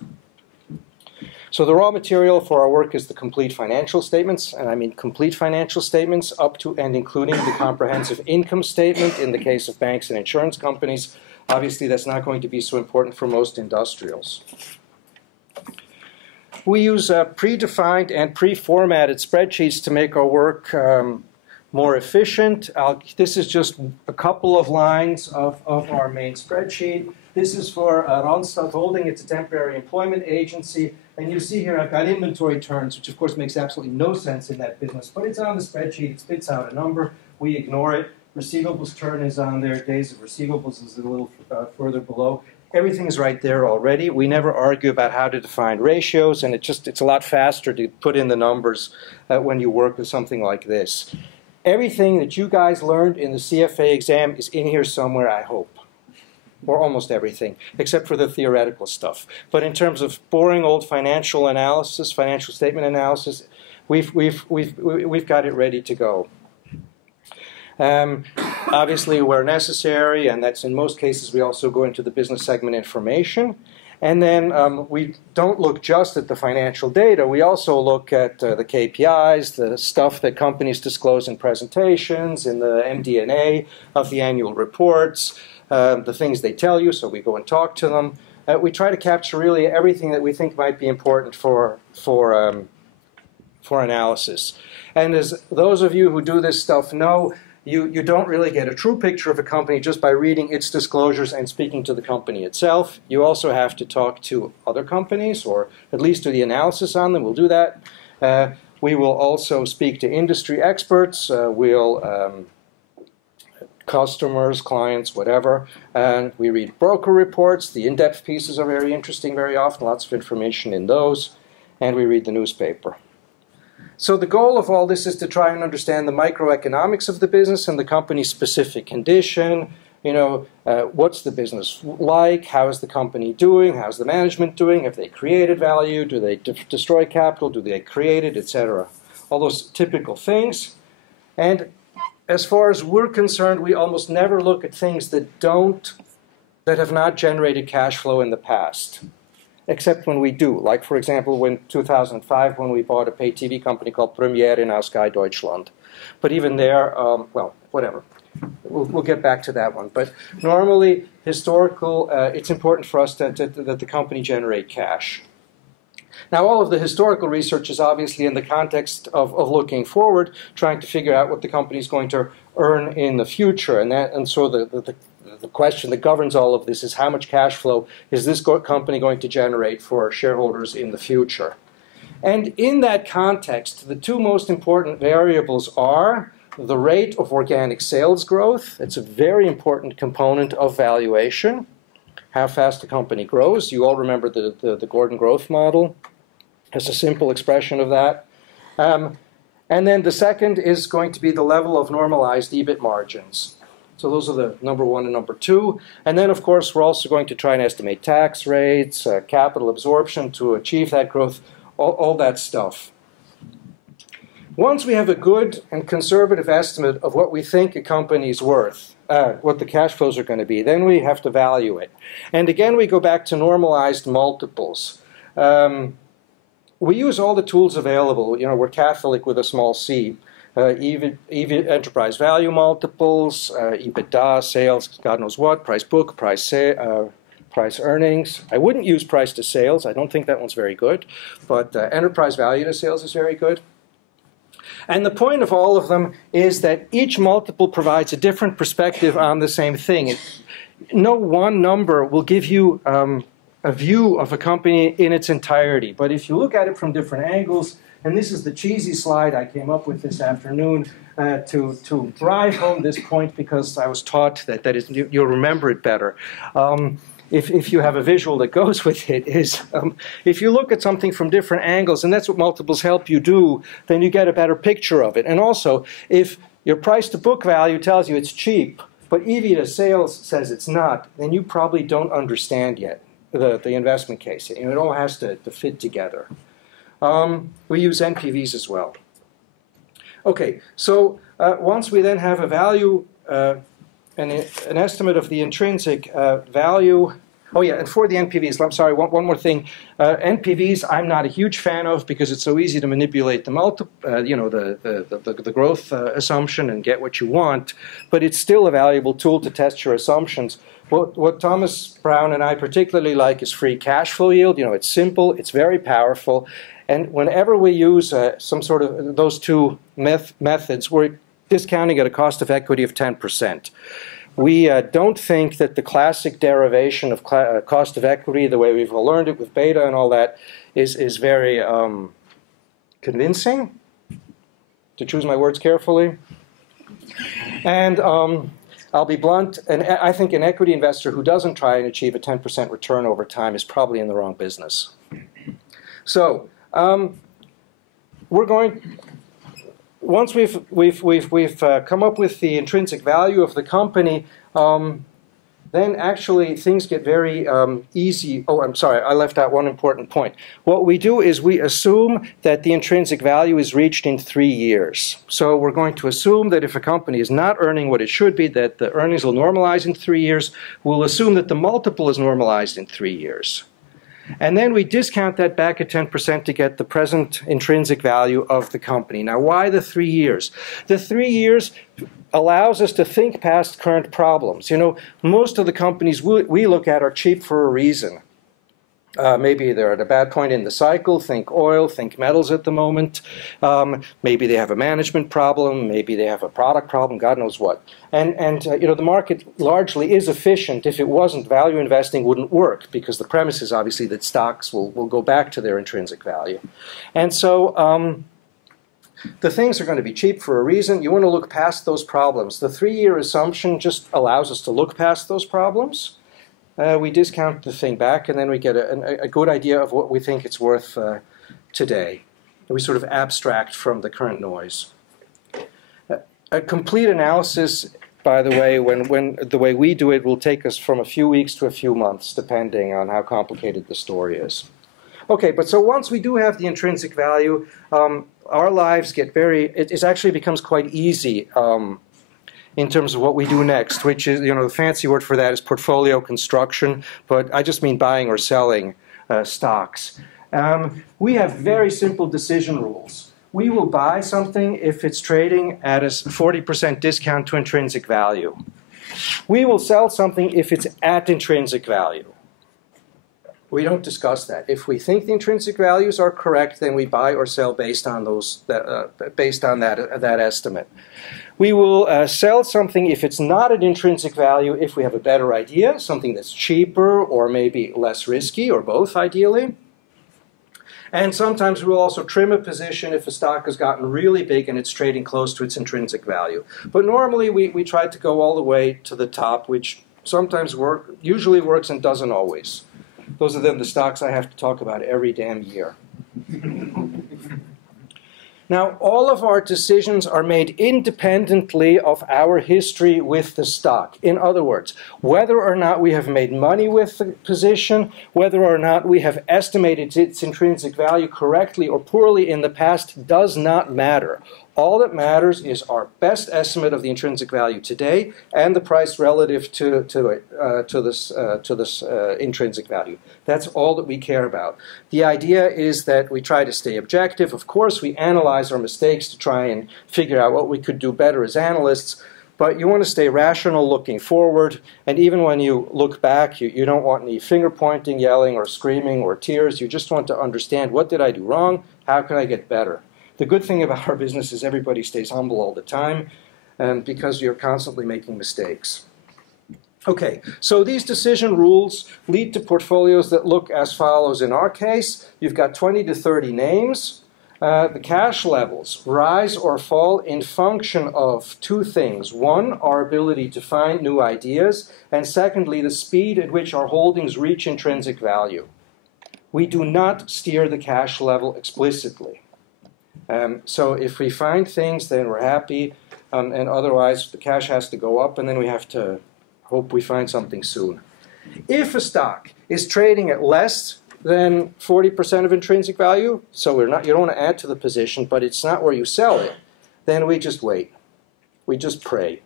So the raw material for our work is the complete financial statements, and I mean complete financial statements up to and including the comprehensive income statement in the case of banks and insurance companies. Obviously, that's not going to be so important for most industrials. We use predefined and pre-formatted spreadsheets to make our work more efficient. This is just a couple of lines of our main spreadsheet. This is for Randstad Holding. It's a temporary employment agency. And you see here I've got inventory turns, which of course makes absolutely no sense in that business. But it's on the spreadsheet. It spits out a number. We ignore it. Receivables turn is on there. Days of receivables is a little further below. Everything is right there already. We never argue about how to define ratios, and it's a lot faster to put in the numbers when you work with something like this. Everything that you guys learned in the CFA exam is in here somewhere, I hope. Or almost everything, except for the theoretical stuff. But in terms of boring old financial analysis, financial statement analysis, we've got it ready to go. Obviously, where necessary, and that's in most cases, we also go into the business segment information. And then we don't look just at the financial data. We also look at the KPIs, the stuff that companies disclose in presentations, in the MD&A of the annual reports, the things they tell you, so we go and talk to them. We try to capture really everything that we think might be important for analysis. And as those of you who do this stuff know, you don't really get a true picture of a company just by reading its disclosures and speaking to the company itself. You also have to talk to other companies, or at least do the analysis on them. We'll do that. We will also speak to industry experts. Customers, clients, whatever. And we read broker reports. The in-depth pieces are very interesting very often, lots of information in those. And we read the newspaper. So the goal of all this is to try and understand the microeconomics of the business and the company's specific condition. You know, what's the business like? How is the company doing? How's the management doing? Have they created value? Do they destroy capital? Do they create it, etc.? All those typical things. And as far as we're concerned, we almost never look at things that have not generated cash flow in the past, except when we do. Like, for example, in 2005, when we bought a pay TV company called Premiere in Sky Deutschland. But even there, well, whatever. We'll get back to that one. But normally, historical, it's important for us that the company generate cash. Now, all of the historical research is obviously in the context of looking forward, trying to figure out what the company is going to earn in the future. And so the question that governs all of this is how much cash flow is this company going to generate for shareholders in the future. And in that context, the two most important variables are the rate of organic sales growth. It's a very important component of valuation. How fast a company grows. You all remember the Gordon growth model. It's a simple expression of that. And then the second is going to be the level of normalized EBIT margins. So those are the number one and number two. And then, of course, we're also going to try and estimate tax rates, capital absorption to achieve that growth, all that stuff. Once we have a good and conservative estimate of what we think a company is worth, what the cash flows are going to be, then we have to value it. And again, we go back to normalized multiples. We use all the tools available. You know, we're Catholic with a small c. EV enterprise value multiples, EBITDA, sales, God knows what, price book, price earnings. I wouldn't use price to sales. I don't think that one's very good. But enterprise value to sales is very good. And the point of all of them is that each multiple provides a different perspective on the same thing. No one number will give you a view of a company in its entirety. But if you look at it from different angles, and this is the cheesy slide I came up with this afternoon to drive home this point because I was taught that you'll remember it better. If you have a visual that goes with it, is if you look at something from different angles, and that's what multiples help you do, then you get a better picture of it. And also, if your price to book value tells you it's cheap, but EV to sales says it's not, then you probably don't understand yet the investment case. And it all has to fit together. We use NPVs as well. Okay, so once we then have a value, an estimate of the intrinsic value. Oh yeah, and for the NPVs, I'm sorry, one more thing. NPVs I'm not a huge fan of because it's so easy to manipulate the the growth assumption and get what you want, but it's still a valuable tool to test your assumptions. What Thomas Brown and I particularly like is free cash flow yield. You know, it's simple, it's very powerful, and whenever we use some sort of those two methods, we're discounting at a cost of equity of 10%. We don't think that the classic derivation of cost of equity, the way we've all learned it with beta and all that, is very convincing, to choose my words carefully. And I'll be blunt, and I think an equity investor who doesn't try and achieve a 10% return over time is probably in the wrong business. So we're going. Once we've come up with the intrinsic value of the company, then actually things get very easy. Oh, I'm sorry, I left out one important point. What we do is we assume that the intrinsic value is reached in 3 years. So we're going to assume that if a company is not earning what it should be, that the earnings will normalize in 3 years. We'll assume that the multiple is normalized in 3 years. And then we discount that back at 10% to get the present intrinsic value of the company. Now, why the 3 years? The 3 years allows us to think past current problems. You know, most of the companies we look at are cheap for a reason. Maybe they're at a bad point in the cycle. Think oil, think metals at the moment. Maybe they have a management problem. Maybe they have a product problem. God knows what. And you know, the market largely is efficient. If it wasn't, value investing wouldn't work because the premise is obviously that stocks will go back to their intrinsic value. And so the things are going to be cheap for a reason. You want to look past those problems. The 3-year assumption just allows us to look past those problems. We discount the thing back, and then we get a good idea of what we think it's worth today. And we sort of abstract from the current noise. A complete analysis, by the way, when the way we do it, will take us from a few weeks to a few months, depending on how complicated the story is. Okay, but so once we do have the intrinsic value, our lives get it actually becomes quite easy in terms of what we do next, which is, you know, the fancy word for that is portfolio construction, but I just mean buying or selling stocks. We have very simple decision rules. We will buy something if it's trading at a 40% discount to intrinsic value. We will sell something if it's at intrinsic value. We don't discuss that. If we think the intrinsic values are correct, then we buy or sell based on that estimate. We will sell something if it's not an intrinsic value, if we have a better idea, something that's cheaper or maybe less risky, or both ideally. And sometimes we'll also trim a position if a stock has gotten really big and it's trading close to its intrinsic value. But normally we try to go all the way to the top, which sometimes usually works and doesn't always. Those are then the stocks I have to talk about every damn year. Now, all of our decisions are made independently of our history with the stock. In other words, whether or not we have made money with the position, whether or not we have estimated its intrinsic value correctly or poorly in the past does not matter. All that matters is our best estimate of the intrinsic value today and the price relative to this intrinsic value. That's all that we care about. The idea is that we try to stay objective. Of course, we analyze our mistakes to try and figure out what we could do better as analysts, but you want to stay rational looking forward, and even when you look back, you don't want any finger pointing, yelling, or screaming, or tears. You just want to understand, what did I do wrong? How can I get better? The good thing about our business is everybody stays humble all the time, because you're constantly making mistakes. Okay, so these decision rules lead to portfolios that look as follows. In our case, you've got 20 to 30 names. The cash levels rise or fall in function of two things. One, our ability to find new ideas, and secondly, the speed at which our holdings reach intrinsic value. We do not steer the cash level explicitly. So if we find things, then we're happy, and otherwise the cash has to go up, and then we have to hope we find something soon. If a stock is trading at less than 40% of intrinsic value, so you don't want to add to the position, but it's not where you sell it, then we just wait. We just pray.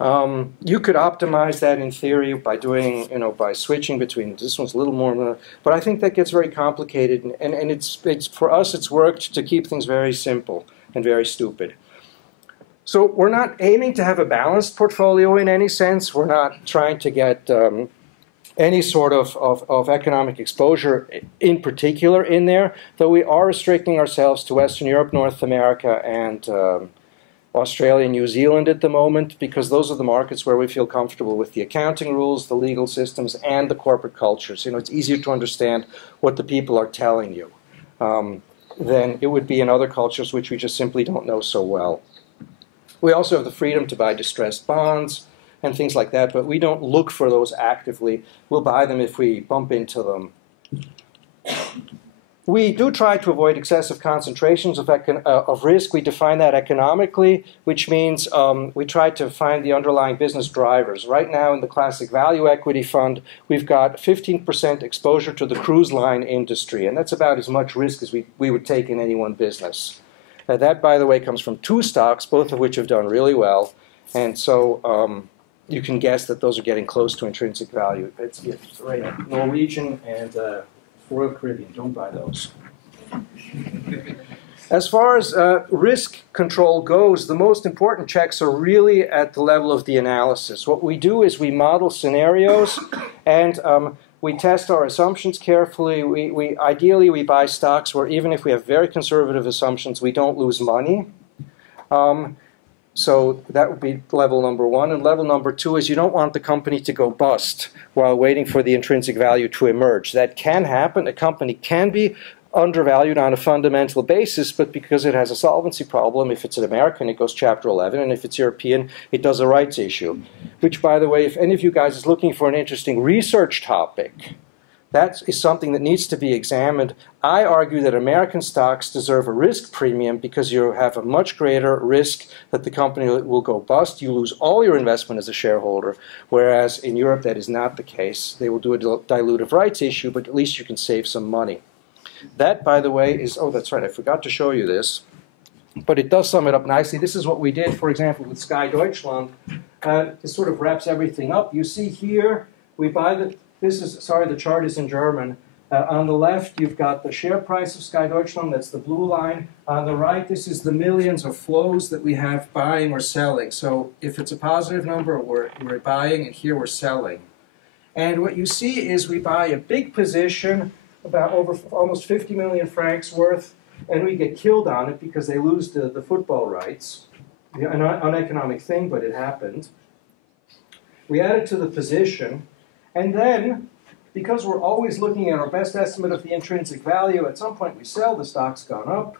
You could optimize that in theory by doing, by switching between, this one's a little more, but I think that gets very complicated, and it's for us it's worked to keep things very simple and very stupid. So we're not aiming to have a balanced portfolio in any sense. We're not trying to get any sort of economic exposure in particular in there, though we are restricting ourselves to Western Europe, North America, and Australia and New Zealand at the moment, because those are the markets where we feel comfortable with the accounting rules, the legal systems, and the corporate cultures. It's easier to understand what the people are telling you than it would be in other cultures which we just simply don't know so well. We also have the freedom to buy distressed bonds and things like that, but we don't look for those actively. We'll buy them if we bump into them. We do try to avoid excessive concentrations of risk. We define that economically, which means we try to find the underlying business drivers. Right now in the classic value equity fund, we've got 15% exposure to the cruise line industry, and that's about as much risk as we would take in any one business. That, by the way, comes from two stocks, both of which have done really well, and so you can guess that those are getting close to intrinsic value. It's right, Norwegian and Royal Caribbean. Don't buy those. As far as risk control goes, the most important checks are really at the level of the analysis. What we do is we model scenarios, and we test our assumptions carefully. Ideally, we buy stocks where even if we have very conservative assumptions, we don't lose money. So that would be level number one. And level number two is you don't want the company to go bust while waiting for the intrinsic value to emerge. That can happen. A company can be undervalued on a fundamental basis, but because it has a solvency problem, if it's an American, it goes Chapter 11, and if it's European, it does a rights issue. Which, by the way, if any of you guys is looking for an interesting research topic, that is something that needs to be examined. I argue that American stocks deserve a risk premium because you have a much greater risk that the company will go bust. You lose all your investment as a shareholder, whereas in Europe that is not the case. They will do a dilutive rights issue, but at least you can save some money. That, by the way, is, oh, that's right, I forgot to show you this, but it does sum it up nicely. This is what we did, for example, with Sky Deutschland. This sort of wraps everything up. You see here, we buy the, the chart is in German. On the left, you've got the share price of Sky Deutschland, that's the blue line. On the right, this is the millions of flows that we have buying or selling. So if it's a positive number, we're buying, and here we're selling. And what you see is we buy a big position, about over almost 50 million francs worth, and we get killed on it because they lose the football rights. An uneconomic thing, but it happened. We add it to the position, and then, because we're always looking at our best estimate of the intrinsic value, at some point we sell, the stock's gone up,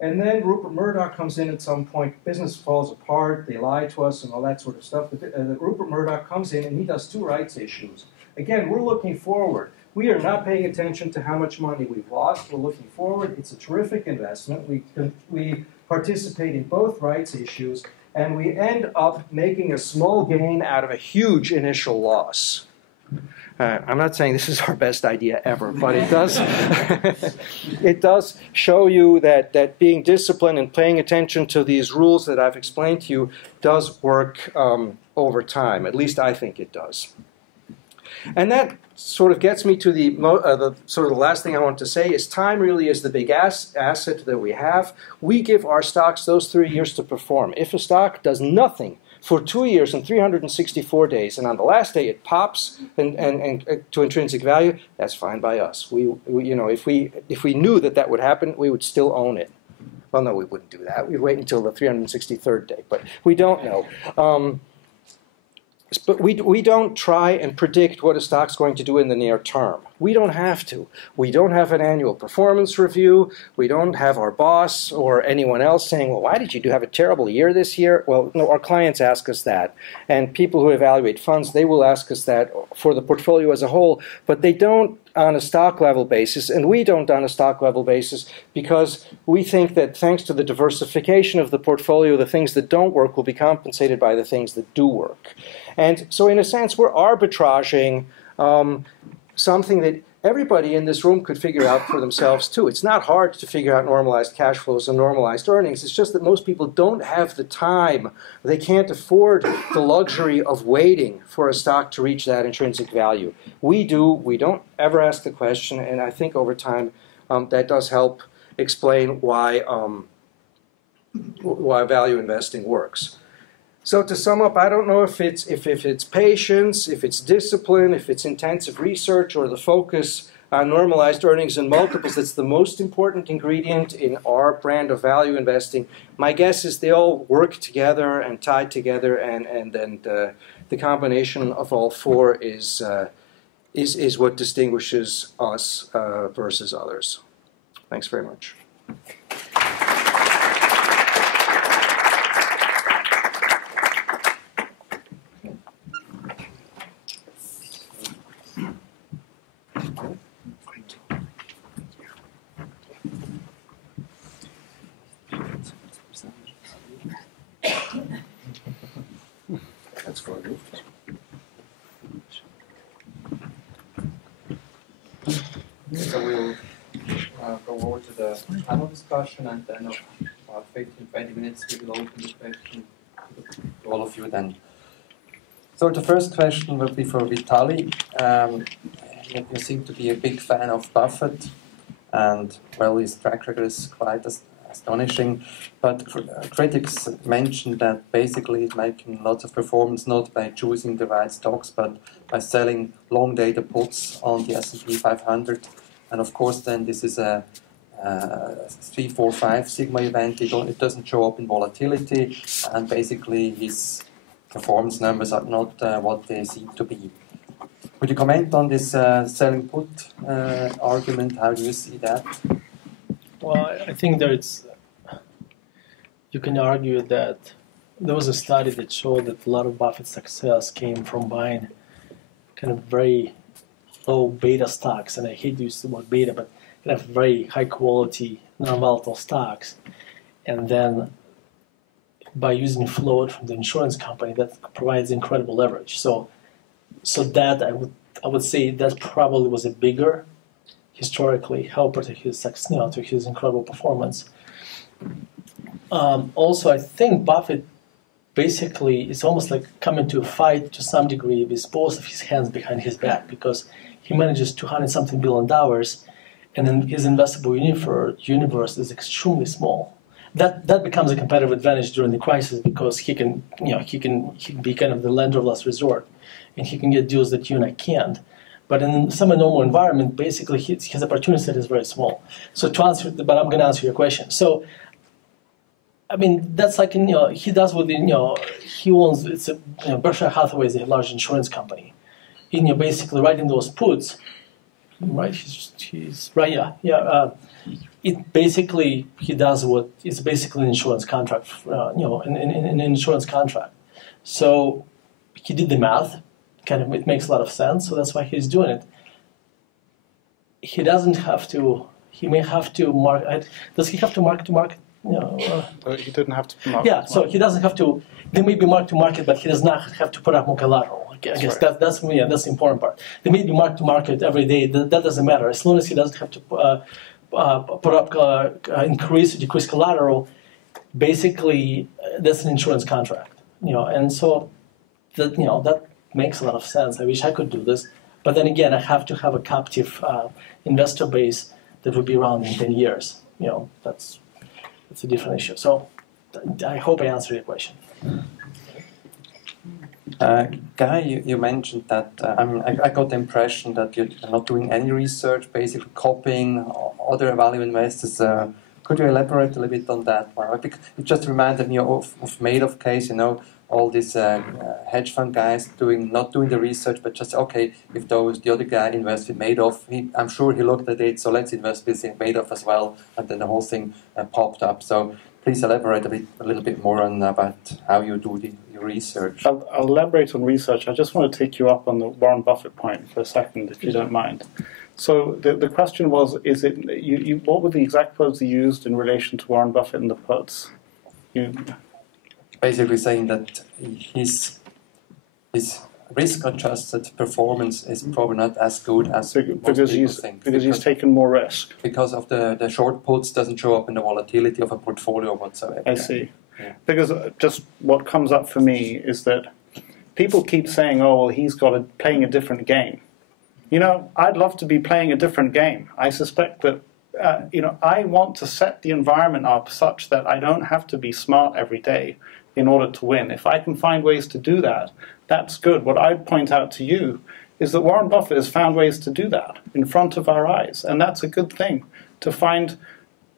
and then Rupert Murdoch comes in at some point, business falls apart, they lie to us and all that sort of stuff. Rupert Murdoch comes in and he does 2 rights issues. Again, we're looking forward. We are not paying attention to how much money we've lost. We're looking forward. It's a terrific investment. We participate in both rights issues, and we end up making a small gain out of a huge initial loss. I'm not saying this is our best idea ever, but it does, it does show you that being disciplined and paying attention to these rules that I've explained to you does work over time. At least I think it does. And that sort of gets me to the last thing I want to say is time really is the big asset that we have. We give our stocks those 3 years to perform. If a stock does nothing for 2 years and 364 days, and on the last day it pops and to intrinsic value, that's fine by us. We you know, if we knew that would happen, we would still own it. Well, no, we wouldn't do that. We'd wait until the 363rd day, but we don't know. But we don't try and predict what a stock's going to do in the near term. We don't have to. We don't have an annual performance review. We don't have our boss or anyone else saying, well, why did you have a terrible year this year? Well, no, our clients ask us that. And people who evaluate funds, they will ask us that for the portfolio as a whole. But they don't on a stock level basis, and we don't on a stock level basis, because we think that thanks to the diversification of the portfolio, the things that don't work will be compensated by the things that do work. And so in a sense, we're arbitraging something that everybody in this room could figure out for themselves too. It's not hard to figure out normalized cash flows and normalized earnings. It's just that most people don't have the time. They can't afford the luxury of waiting for a stock to reach that intrinsic value. We do. We don't ever ask the question, and I think over time that does help explain why value investing works. So to sum up, I don't know if it's patience, if it's discipline, if it's intensive research, or the focus on normalized earnings and multiples that's the most important ingredient in our brand of value investing. My guess is they all work together and tie together, and then the combination of all 4 is what distinguishes us versus others. Thanks very much. So we'll go over to the panel discussion, and then about 15-20 minutes we will open the question to all of you then. So the first question will be for Vitaliy. You seem to be a big fan of Buffett, and well, his track record is quite astonishing. But critics mentioned that basically he's making lots of performance not by choosing the right stocks, but by selling long-dated puts on the S&P 500. And of course, then this is a 3, 4, 5 sigma event. It doesn't show up in volatility, and basically his performance numbers are not what they seem to be. Would you comment on this selling put argument? How do you see that? Well, I think you can argue that there was a study that showed that a lot of Buffett's success came from buying kind of very low beta stocks, and I hate to use the word beta, but kind of very high quality, non-volatile stocks, and then by using float from the insurance company, that provides incredible leverage. So that I would say that probably was a bigger historically helper to his success, to his incredible performance. Also, I think Buffett basically is almost like coming to a fight to some degree with both of his hands behind his back, because he manages $200-something billion, and then his investable universe is extremely small. that becomes a competitive advantage during the crisis because he can be kind of the lender of last resort, and he can get deals that you and I can't. But in some normal environment, basically his opportunity set is very small. So to answer, but I'm going to answer your question. So, I mean, that's like, he does with, he owns, Berkshire Hathaway is a large insurance company. Basically writing those puts, right? He's right, yeah. It basically, he does what is basically an insurance contract, an insurance contract. So he did the math. It makes a lot of sense, so that's why he's doing it. He doesn't have to. He may have to mark. Does he have to mark to market? He didn't have to mark. Yeah, so he doesn't have to. They may be mark to market, but he does not have to put up more collateral. I guess that's the important part. They may be mark to market every day. That doesn't matter as long as he doesn't have to put up increase or decrease collateral. Basically, that's an insurance contract. And so that makes a lot of sense. I wish I could do this. But then again, I have to have a captive investor base that would be around in 10 years. That's a different issue. So I hope I answered your question. Guy, you mentioned that, I got the impression that you're not doing any research, basically copying other value investors. Could you elaborate a little bit on that? It just reminded me of Madoff case, all these hedge fund guys not doing the research, but just, okay, if the other guy invests with Madoff, I'm sure he looked at it, so let's invest with Madoff as well, and then the whole thing popped up. So please elaborate a little bit more on about how you do your research. I'll elaborate on research. I just want to take you up on the Warren Buffett point for a second, if you don't mind. So the question was, what were the exact words you used in relation to Warren Buffett and the puts? Basically saying that his risk-adjusted performance is probably not as good as most people think. Because he's taken more risk. Because of the short puts doesn't show up in the volatility of a portfolio whatsoever. I see. Yeah. Because just what comes up for me is that people keep saying, oh, well, he's playing a different game. I'd love to be playing a different game. I suspect that, I want to set the environment up such that I don't have to be smart every day in order to win. If I can find ways to do that, that's good. What I'd point out to you is that Warren Buffett has found ways to do that in front of our eyes. And that's a good thing, to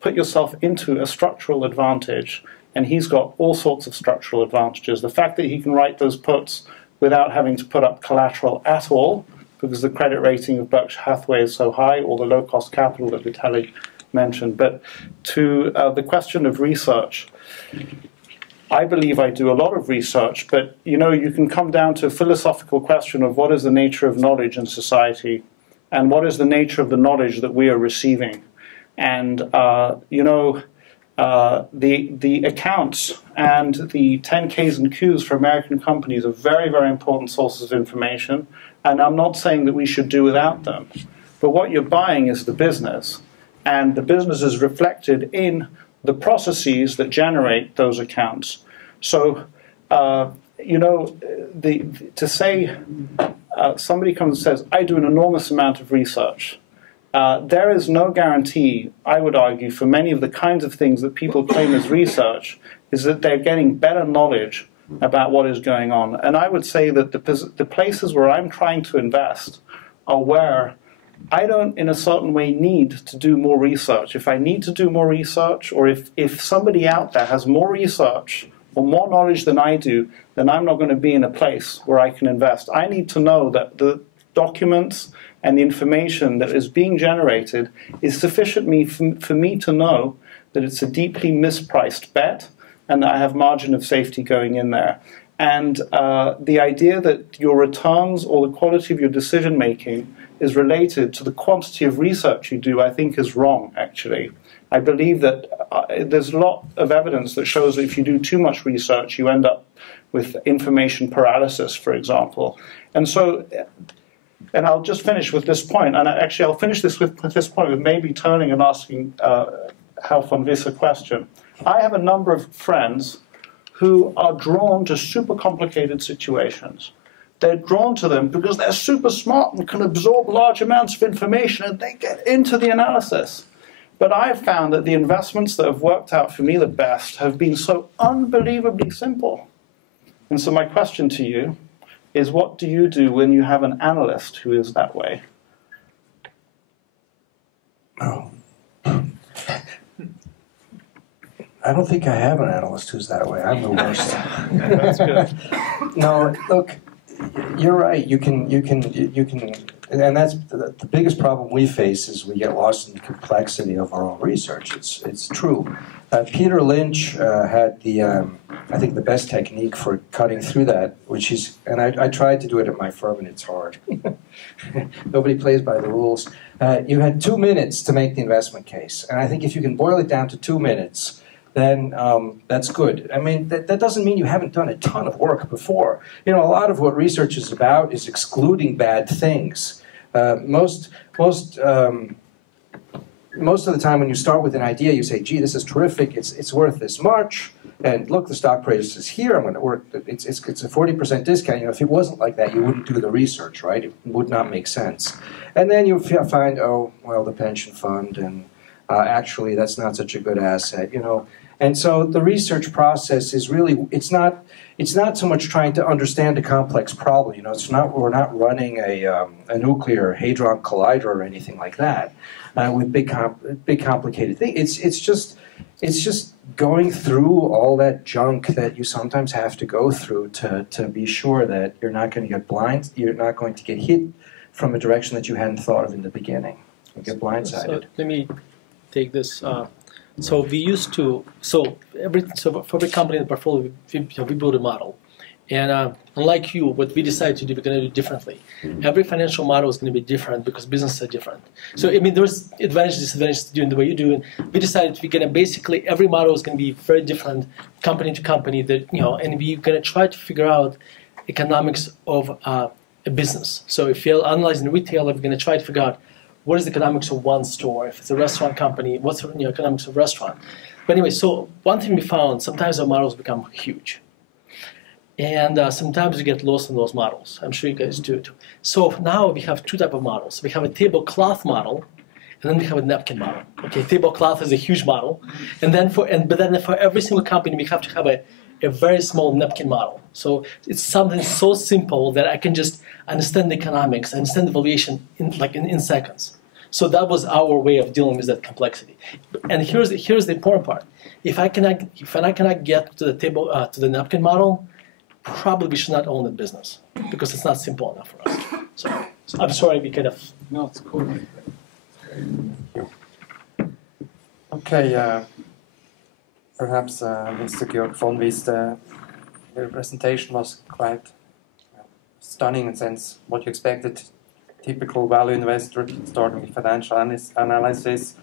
put yourself into a structural advantage. And he's got all sorts of structural advantages. The fact that he can write those puts without having to put up collateral at all, because the credit rating of Berkshire Hathaway is so high, or the low-cost capital that Vitaliy mentioned. But to the question of research, I believe I do a lot of research, but you can come down to a philosophical question of what is the nature of knowledge in society, and what is the nature of the knowledge that we are receiving. And the accounts and the 10Ks and Qs for American companies are very, very important sources of information, and I'm not saying that we should do without them. But what you're buying is the business, and the business is reflected in the processes that generate those accounts. So, to say somebody comes and says, I do an enormous amount of research, there is no guarantee, I would argue, for many of the kinds of things that people claim as research, is that they're getting better knowledge about what is going on. And I would say that the places where I'm trying to invest are where I don't, in a certain way, need to do more research. If I need to do more research, or if somebody out there has more research or more knowledge than I do, then I'm not going to be in a place where I can invest. I need to know that the documents and the information that is being generated is sufficient for me to know that it's a deeply mispriced bet and that I have margin of safety going in there. And the idea that your returns or the quality of your decision-making is related to the quantity of research you do, I think is wrong, actually. I believe that there's a lot of evidence that shows that if you do too much research, you end up with information paralysis, for example. And so, and I'll just finish with this point, and actually I'll finish this with this point with maybe turning and asking Georg von Wyss a question. I have a number of friends who are drawn to super complicated situations. They're drawn to them because they're super smart and can absorb large amounts of information, and they get into the analysis. But I've found that the investments that have worked out for me the best have been so unbelievably simple. And so my question to you is, what do you do when you have an analyst who is that way? Oh. I don't think I have an analyst who's that way. I'm the worst. That's good. No, look, you're right. You can, and that's the biggest problem we face is we get lost in the complexity of our own research. It's true. Peter Lynch had I think the best technique for cutting through that, which is, and I tried to do it at my firm, and it's hard. Nobody plays by the rules. You had 2 minutes to make the investment case, and I think if you can boil it down to 2 minutes, then that's good. I mean, that doesn't mean you haven't done a ton of work before. You know, a lot of what research is about is excluding bad things. Most of the time when you start with an idea, you say, gee, this is terrific, it's worth this much, and look, the stock price is here, I'm going to work, it's a 40% discount. You know, if it wasn't like that, you wouldn't do the research, right? It would not make sense. And then you find, oh, well, the pension fund, and actually that's not such a good asset, you know. And so the research process is really, it's not so much trying to understand a complex problem, you know, we're not running a nuclear hadron collider or anything like that with big complicated things. It's just going through all that junk that you sometimes have to go through to be sure that you're not going to get you're not going to get hit from a direction that you hadn't thought of in the beginning. You get blindsided. So let me take this. So we used to, for every company in the portfolio, we build a model. And unlike you, what we decided to do, we're going to do differently. Every financial model is going to be different because businesses are different. So, I mean, there's advantages, disadvantages to doing the way you do it. We decided we're going to basically, every model is going to be very different company to company, that, you know, and we're going to try to figure out economics of a business. So if you're analyzing retail, we're going to try to figure out what is the economics of one store. If it's a restaurant company, what's the economics of a restaurant? But anyway, so one thing we found, sometimes our models become huge. And sometimes we get lost in those models. I'm sure you guys do too. So now we have two types of models. We have a tablecloth model, and then we have a napkin model. Okay, tablecloth is a huge model, but then for every single company we have to have a very small napkin model. So it's something so simple that I can just understand the economics, understand the valuation in seconds. So that was our way of dealing with that complexity. And here's the important part: if I cannot get to the napkin model, probably we should not own the business because it's not simple enough for us. So I'm sorry we kind of. No, it's cool. Okay, perhaps Mr. Georg von Wyss, your presentation was quite stunning in the sense what you expected. Typical value investor, starting with financial analysis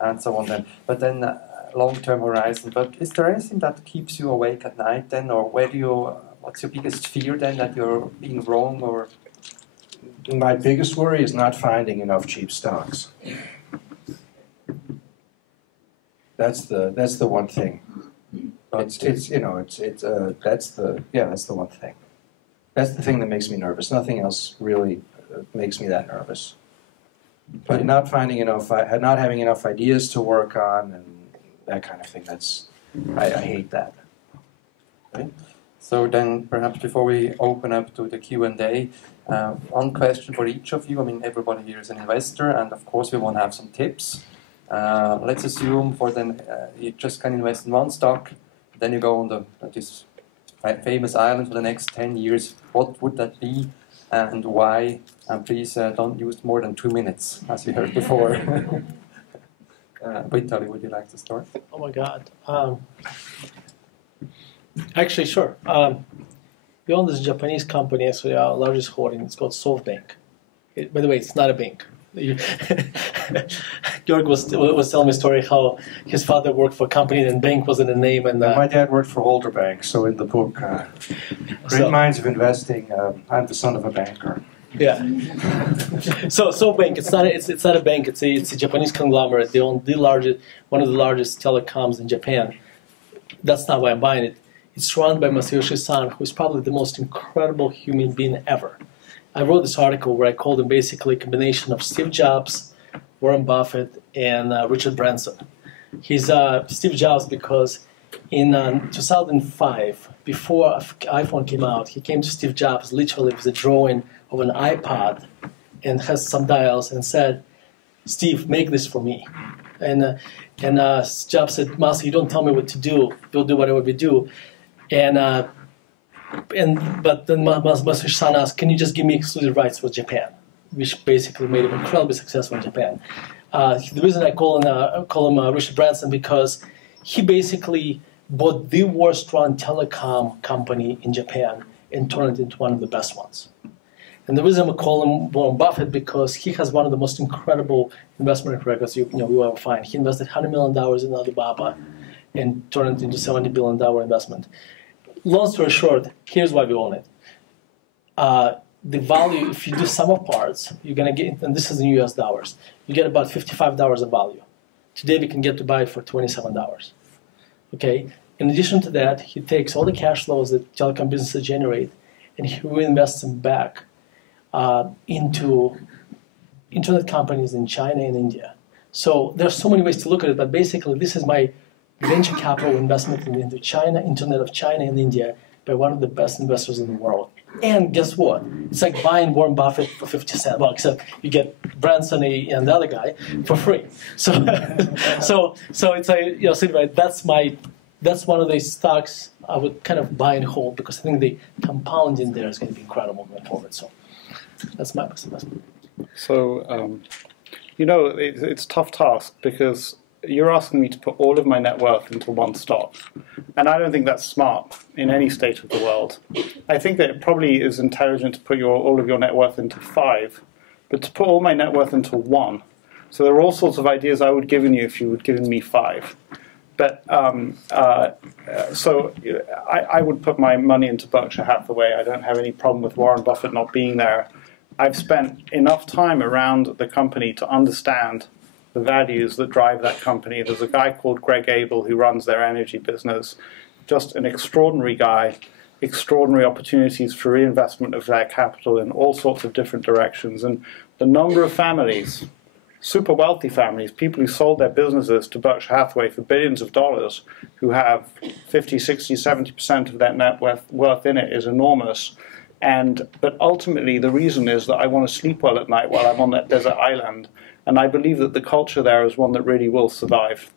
and so on. But then long-term horizon. But is there anything that keeps you awake at night then, or what's your biggest fear then, that you're being wrong? Or my biggest worry is not finding enough cheap stocks. That's the one thing. That's the one thing. That's the thing that makes me nervous. Nothing else really makes me that nervous. But not having enough ideas to work on and that kind of thing. I hate that. Okay. So then, perhaps before we open up to the Q&A, one question for each of you. I mean, everybody here is an investor, and of course we want to have some tips. Let's assume you just can invest in one stock, then you go on this famous island for the next 10 years. What would that be and why? And please don't use more than 2 minutes, as we heard before. Vitaliy, would you like to start? Oh my God. Actually, sure. We own this Japanese company, actually our largest holding. It's called SoftBank. By the way, it's not a bank. Georg was telling me a story how his father worked for a company and bank wasn't a name. And my dad worked for Holder Bank, so in the book, Great Minds of Investing, I'm the son of a banker. Yeah. So SoftBank, it's not a bank. It's a Japanese conglomerate. They own one of the largest telecoms in Japan. That's not why I'm buying it. It's run by Masayoshi Son, who is probably the most incredible human being ever. I wrote this article where I called him basically a combination of Steve Jobs, Warren Buffett, and Richard Branson. He's Steve Jobs because in 2005, before iPhone came out, he came to Steve Jobs literally with a drawing of an iPod and has some dials and said, "Steve, make this for me." And Jobs said, "Master, you don't tell me what to do. We'll do whatever we do." But then Masayoshi Son asked, "Can you just give me exclusive rights for Japan?" Which basically made him incredibly successful in Japan. The reason I call him Richard Branson because he basically bought the worst-run telecom company in Japan and turned it into one of the best ones. And the reason I call him Warren Buffett because he has one of the most incredible investment records you will ever find. He invested $100 million in Alibaba and turned it into $70 billion investment. Long story short, here's why we own it. The value, if you do sum of parts, you're going to get, and this is in US dollars, you get about $55 of value. Today we can get to buy it for $27. Okay? In addition to that, he takes all the cash flows that telecom businesses generate and he reinvests them back into internet companies in China and India. So there's so many ways to look at it, but basically this is my venture capital investment into China, Internet of China and India by one of the best investors in the world. And guess what? It's like buying Warren Buffett for 50 cents. Well, except you get Branson and the other guy for free. So, so it's like that's one of the stocks I would kind of buy and hold because I think the compounding there is going to be incredible going forward. So that's my best investment. So it's a tough task because you're asking me to put all of my net worth into one stock. And I don't think that's smart in any state of the world. I think that it probably is intelligent to put all of your net worth into 5, but to put all my net worth into 1. So there are all sorts of ideas I would have given you if you had given me 5. But so I would put my money into Berkshire Hathaway. I don't have any problem with Warren Buffett not being there. I've spent enough time around the company to understand the values that drive that company. There's a guy called Greg Abel who runs their energy business. Just an extraordinary guy, extraordinary opportunities for reinvestment of their capital in all sorts of different directions. And the number of families, super wealthy families, people who sold their businesses to Berkshire Hathaway for billions of dollars, who have 50, 60, 70% of their net worth in it is enormous. But ultimately the reason is that I want to sleep well at night while I'm on that desert island. And I believe that the culture there is one that really will survive.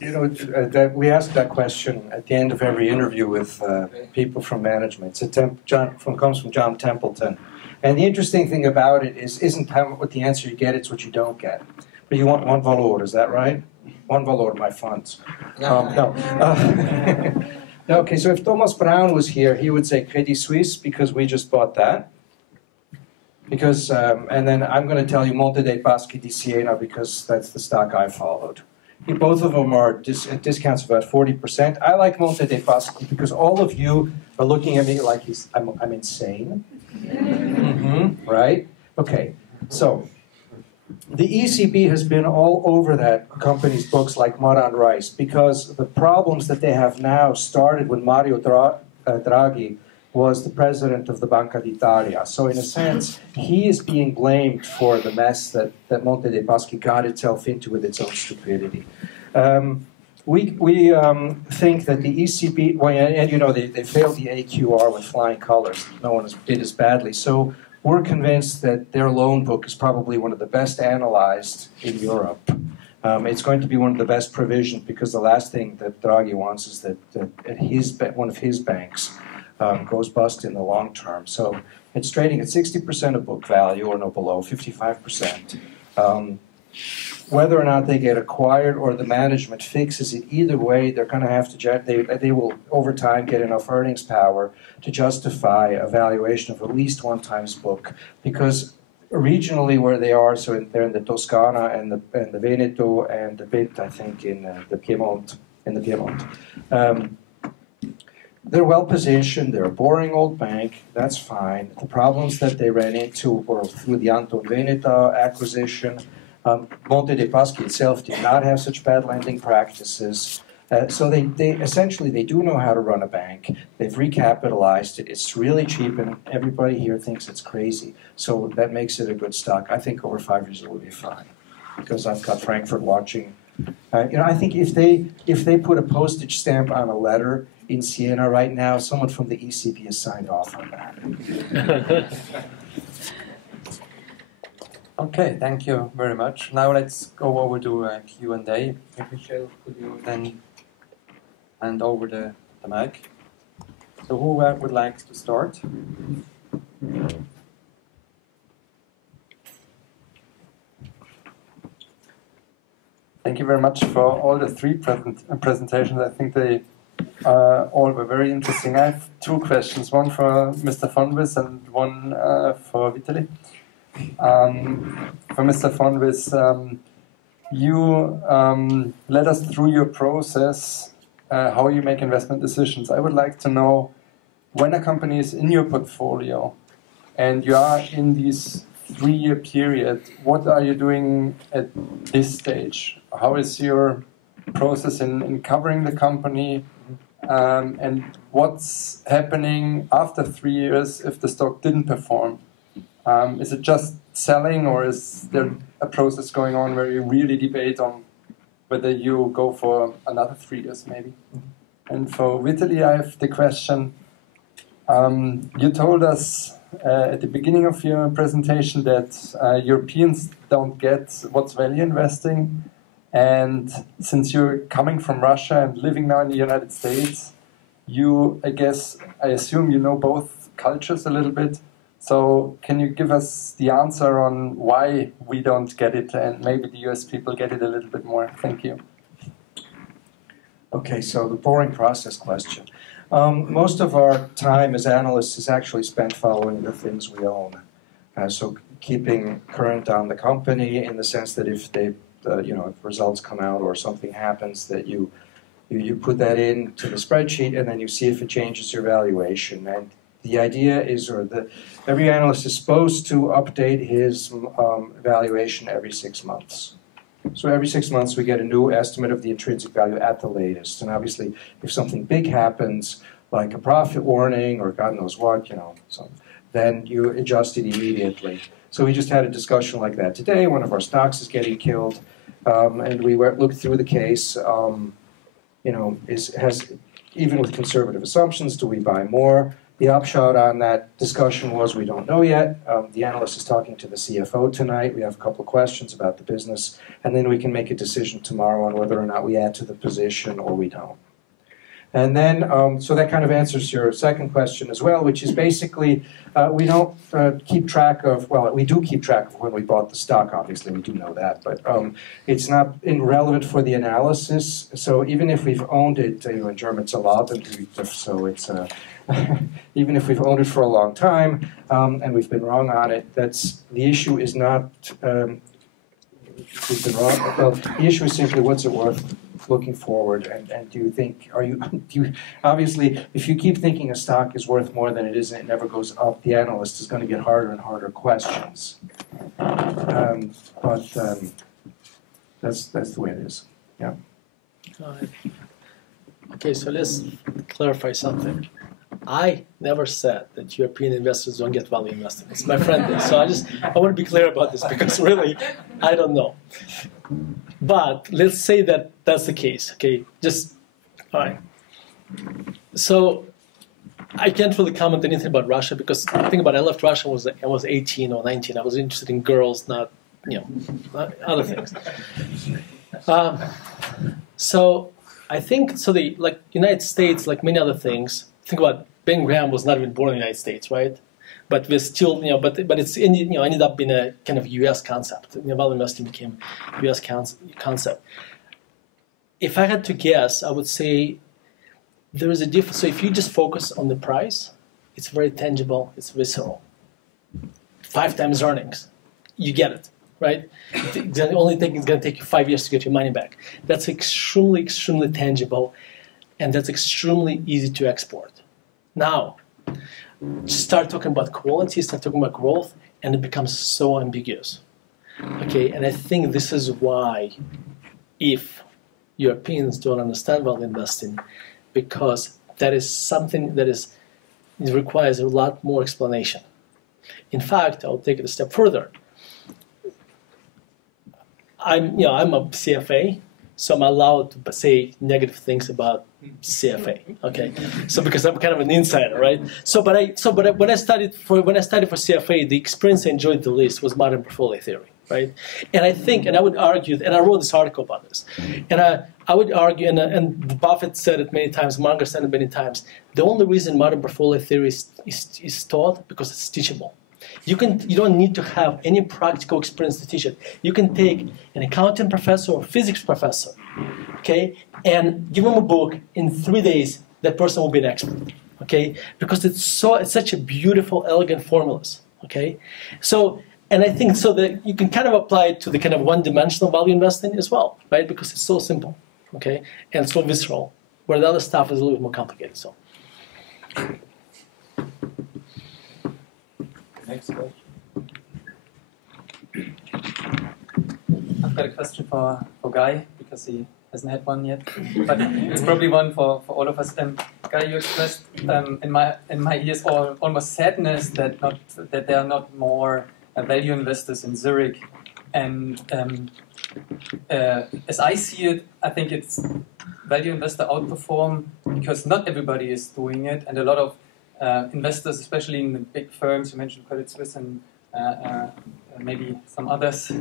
We ask that question at the end of every interview with people from management. Comes from John Templeton. And the interesting thing about it isn't what the answer you get, it's what you don't get. But you want one valor, is that right? One valor, my funds. No. Okay, so if Thomas Brown was here, he would say Credit Suisse because we just bought that. Because, and then I'm going to tell you Monte dei Paschi di Siena because that's the stock I followed. Both of them are at discounts of about 40%. I like Monte dei Paschi because all of you are looking at me like I'm insane. Right? Okay, so the ECB has been all over that company's books like mud on rice because the problems that they have now started when Mario Draghi was the president of the Banca d'Italia. So in a sense, he is being blamed for the mess that Monte dei Paschi got itself into with its own stupidity. We think that the ECB, they failed the AQR with flying colors. No one did as badly. So we're convinced that their loan book is probably one of the best analyzed in Europe. It's going to be one of the best provisioned because the last thing that Draghi wants is that one of his banks goes bust in the long term. So it's trading at 60% of book value or no below, 55%. Whether or not they get acquired or the management fixes it, either way, they're going to have to, they will over time get enough earnings power to justify a valuation of at least 1 times book. Because regionally where they are, so they're in the Toscana and the Veneto and a bit, I think, in the Piedmont. They're well positioned, they're a boring old bank, that's fine. The problems that they ran into were through the Anton Veneta acquisition. Monte dei Paschi itself did not have such bad lending practices. So they essentially they do know how to run a bank. They've recapitalized it. It's really cheap, and everybody here thinks it's crazy. So that makes it a good stock. I think over 5 years it will be fine, because I've got Frankfurt watching. I think if they put a postage stamp on a letter in Siena right now, someone from the ECB has signed off on that. Okay, thank you very much. Now let's go over to Q&A. Michelle, could you then hand over the mic? So who would like to start? Thank you very much for all the three presentations. I think they all were very interesting. I have two questions, one for Mr. von Wyss and one for Vitaliy. For Mr. von Wyss, you led us through your process, how you make investment decisions. I would like to know, when a company is in your portfolio and you are in this 3-year period, what are you doing at this stage? How is your process in covering the company, and what's happening after 3 years if the stock didn't perform? Is it just selling, or is there a process going on where you really debate on whether you go for another 3 years maybe? And for Vitaliy, I have the question. You told us at the beginning of your presentation that Europeans don't get what's value investing, and since you're coming from Russia and living now in the United States, I assume you know both cultures a little bit. So can you give us the answer on why we don't get it, and maybe the US people get it a little bit more? Thank you. Okay, so the boring process question. Most of our time as analysts is actually spent following the things we own. So keeping current on the company, in the sense that if if results come out or something happens, that you put that into the spreadsheet and then you see if it changes your valuation. And the idea is, every analyst is supposed to update his valuation every 6 months. So every 6 months we get a new estimate of the intrinsic value at the latest. And obviously, if something big happens, like a profit warning or God knows what, then you adjust it immediately. So we just had a discussion like that today. One of our stocks is getting killed, and we looked through the case. Even with conservative assumptions, do we buy more? The upshot on that discussion was we don't know yet. The analyst is talking to the CFO tonight. We have a couple of questions about the business, and then we can make a decision tomorrow on whether or not we add to the position or we don't. And then, so that kind of answers your second question as well, which is basically we don't keep track of, well, we do keep track of when we bought the stock, obviously, we do know that, but it's not relevant for the analysis. So even if we've owned it, in German it's a Ladenhüter, so it's even if we've owned it for a long time and we've been wrong on it, the issue is not we've been wrong. Well, the issue is simply what's it worth looking forward, and do you obviously, if you keep thinking a stock is worth more than it is and it never goes up, the analyst is going to get harder and harder questions. But that's the way it is. Yeah. Okay, so let's clarify something. I never said that European investors don't get value investing. It's my friend did. So I want to be clear about this, because really, I don't know. But let's say that that's the case, okay? All right. So I can't really comment anything about Russia, because the thing about I left Russia was I was 18 or 19. I was interested in girls, not other things. So I think the United States, like many other things. Think about Ben Graham was not even born in the United States, right? But we're still, but it's ended up being a kind of U.S. concept. Value investing became a U.S. concept. If I had to guess, I would say there is a difference. So if you just focus on the price, it's very tangible, it's visceral. 5 times earnings, you get it, right? The only thing is going to take you 5 years to get your money back. That's extremely, extremely tangible, and that's extremely easy to export. Now, start talking about quality, start talking about growth, and it becomes so ambiguous. Okay, and I think this is why, if Europeans don't understand value investing because that is something that it requires a lot more explanation. In fact, I'll take it a step further. I'm a CFA, so I'm allowed to say negative things about CFA. Okay, so because I'm kind of an insider, right? But when I studied for CFA, the experience I enjoyed the least was modern portfolio theory, right? And I would argue, and I wrote this article about this, and I would argue, and Buffett said it many times, Munger said it many times. The only reason modern portfolio theory is taught because it's teachable. You don't need to have any practical experience to teach it. You can take an accounting professor or physics professor, okay, and give them a book. In 3 days, that person will be an expert, okay, because it's such a beautiful, elegant formulas, okay. So, and I think so that you can kind of apply it to the kind of one-dimensional value investing as well, right? Because it's so simple, okay, and so visceral, where the other stuff is a little bit more complicated. So. Next question. I've got a question for Guy, because he hasn't had one yet, but it's probably one for all of us. Guy, you expressed in my ears almost sadness that there are not more value investors in Zurich, and as I see it, I think it's value investor outperform because not everybody is doing it, and a lot of investors, especially in the big firms, you mentioned Credit Suisse and maybe some others,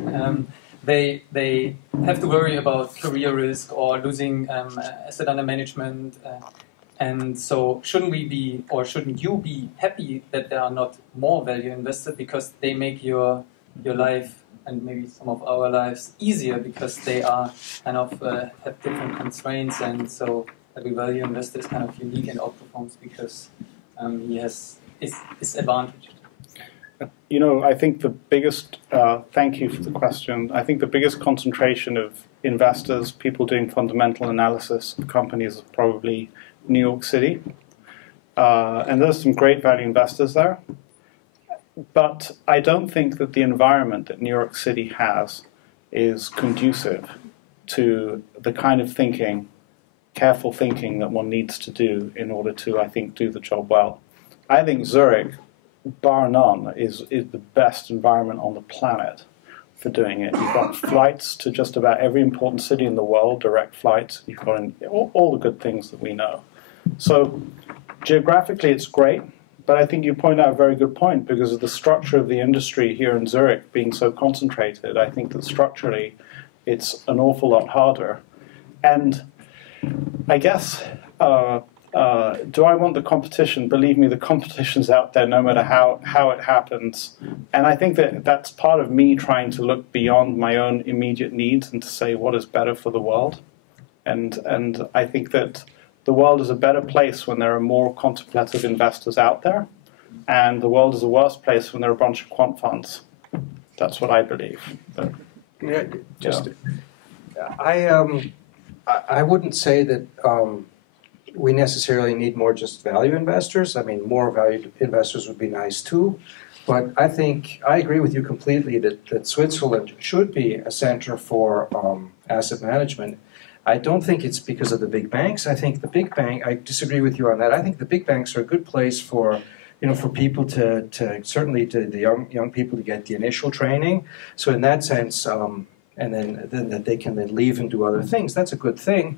they have to worry about career risk or losing asset under management. And so shouldn't you be happy that there are not more value investors because they make your life and maybe some of our lives easier because they are kind of have different constraints, and so every value investor is kind of unique and outperforms because he is advantaged. You know, I think the biggest, thank you for the question, I think the biggest concentration of investors, people doing fundamental analysis of companies is probably New York City. And there's some great value investors there. But I don't think that the environment that New York City has is conducive to the kind of thinking, careful thinking that one needs to do in order to, I think, do the job well. I think Zurich, bar none, is the best environment on the planet for doing it. You've got flights to just about every important city in the world, direct flights. You've got all the good things that we know. So geographically it's great, but I think you point out a very good point because of the structure of the industry here in Zurich being so concentrated. I think that structurally it's an awful lot harder. And I guess, do I want the competition? Believe me, the competition's out there no matter how it happens. And I think that that's part of me trying to look beyond my own immediate needs and to say what is better for the world. And I think that the world is a better place when there are more contemplative investors out there. And the world is a worse place when there are a bunch of quant funds. That's what I believe. But, I wouldn't say that we necessarily need more just value investors. I mean, more value investors would be nice too. But I think I agree with you completely that Switzerland should be a center for asset management. I don't think it's because of the big banks. I think I disagree with you on that. I think the big banks are a good place for people to certainly to the young people to get the initial training. So in that sense, and then that they can then leave and do other things. That's a good thing.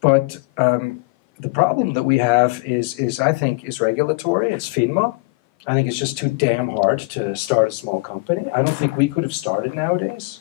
But the problem that we have is I think is regulatory. It's FINMA. I think it's just too damn hard to start a small company. I don't think we could have started nowadays.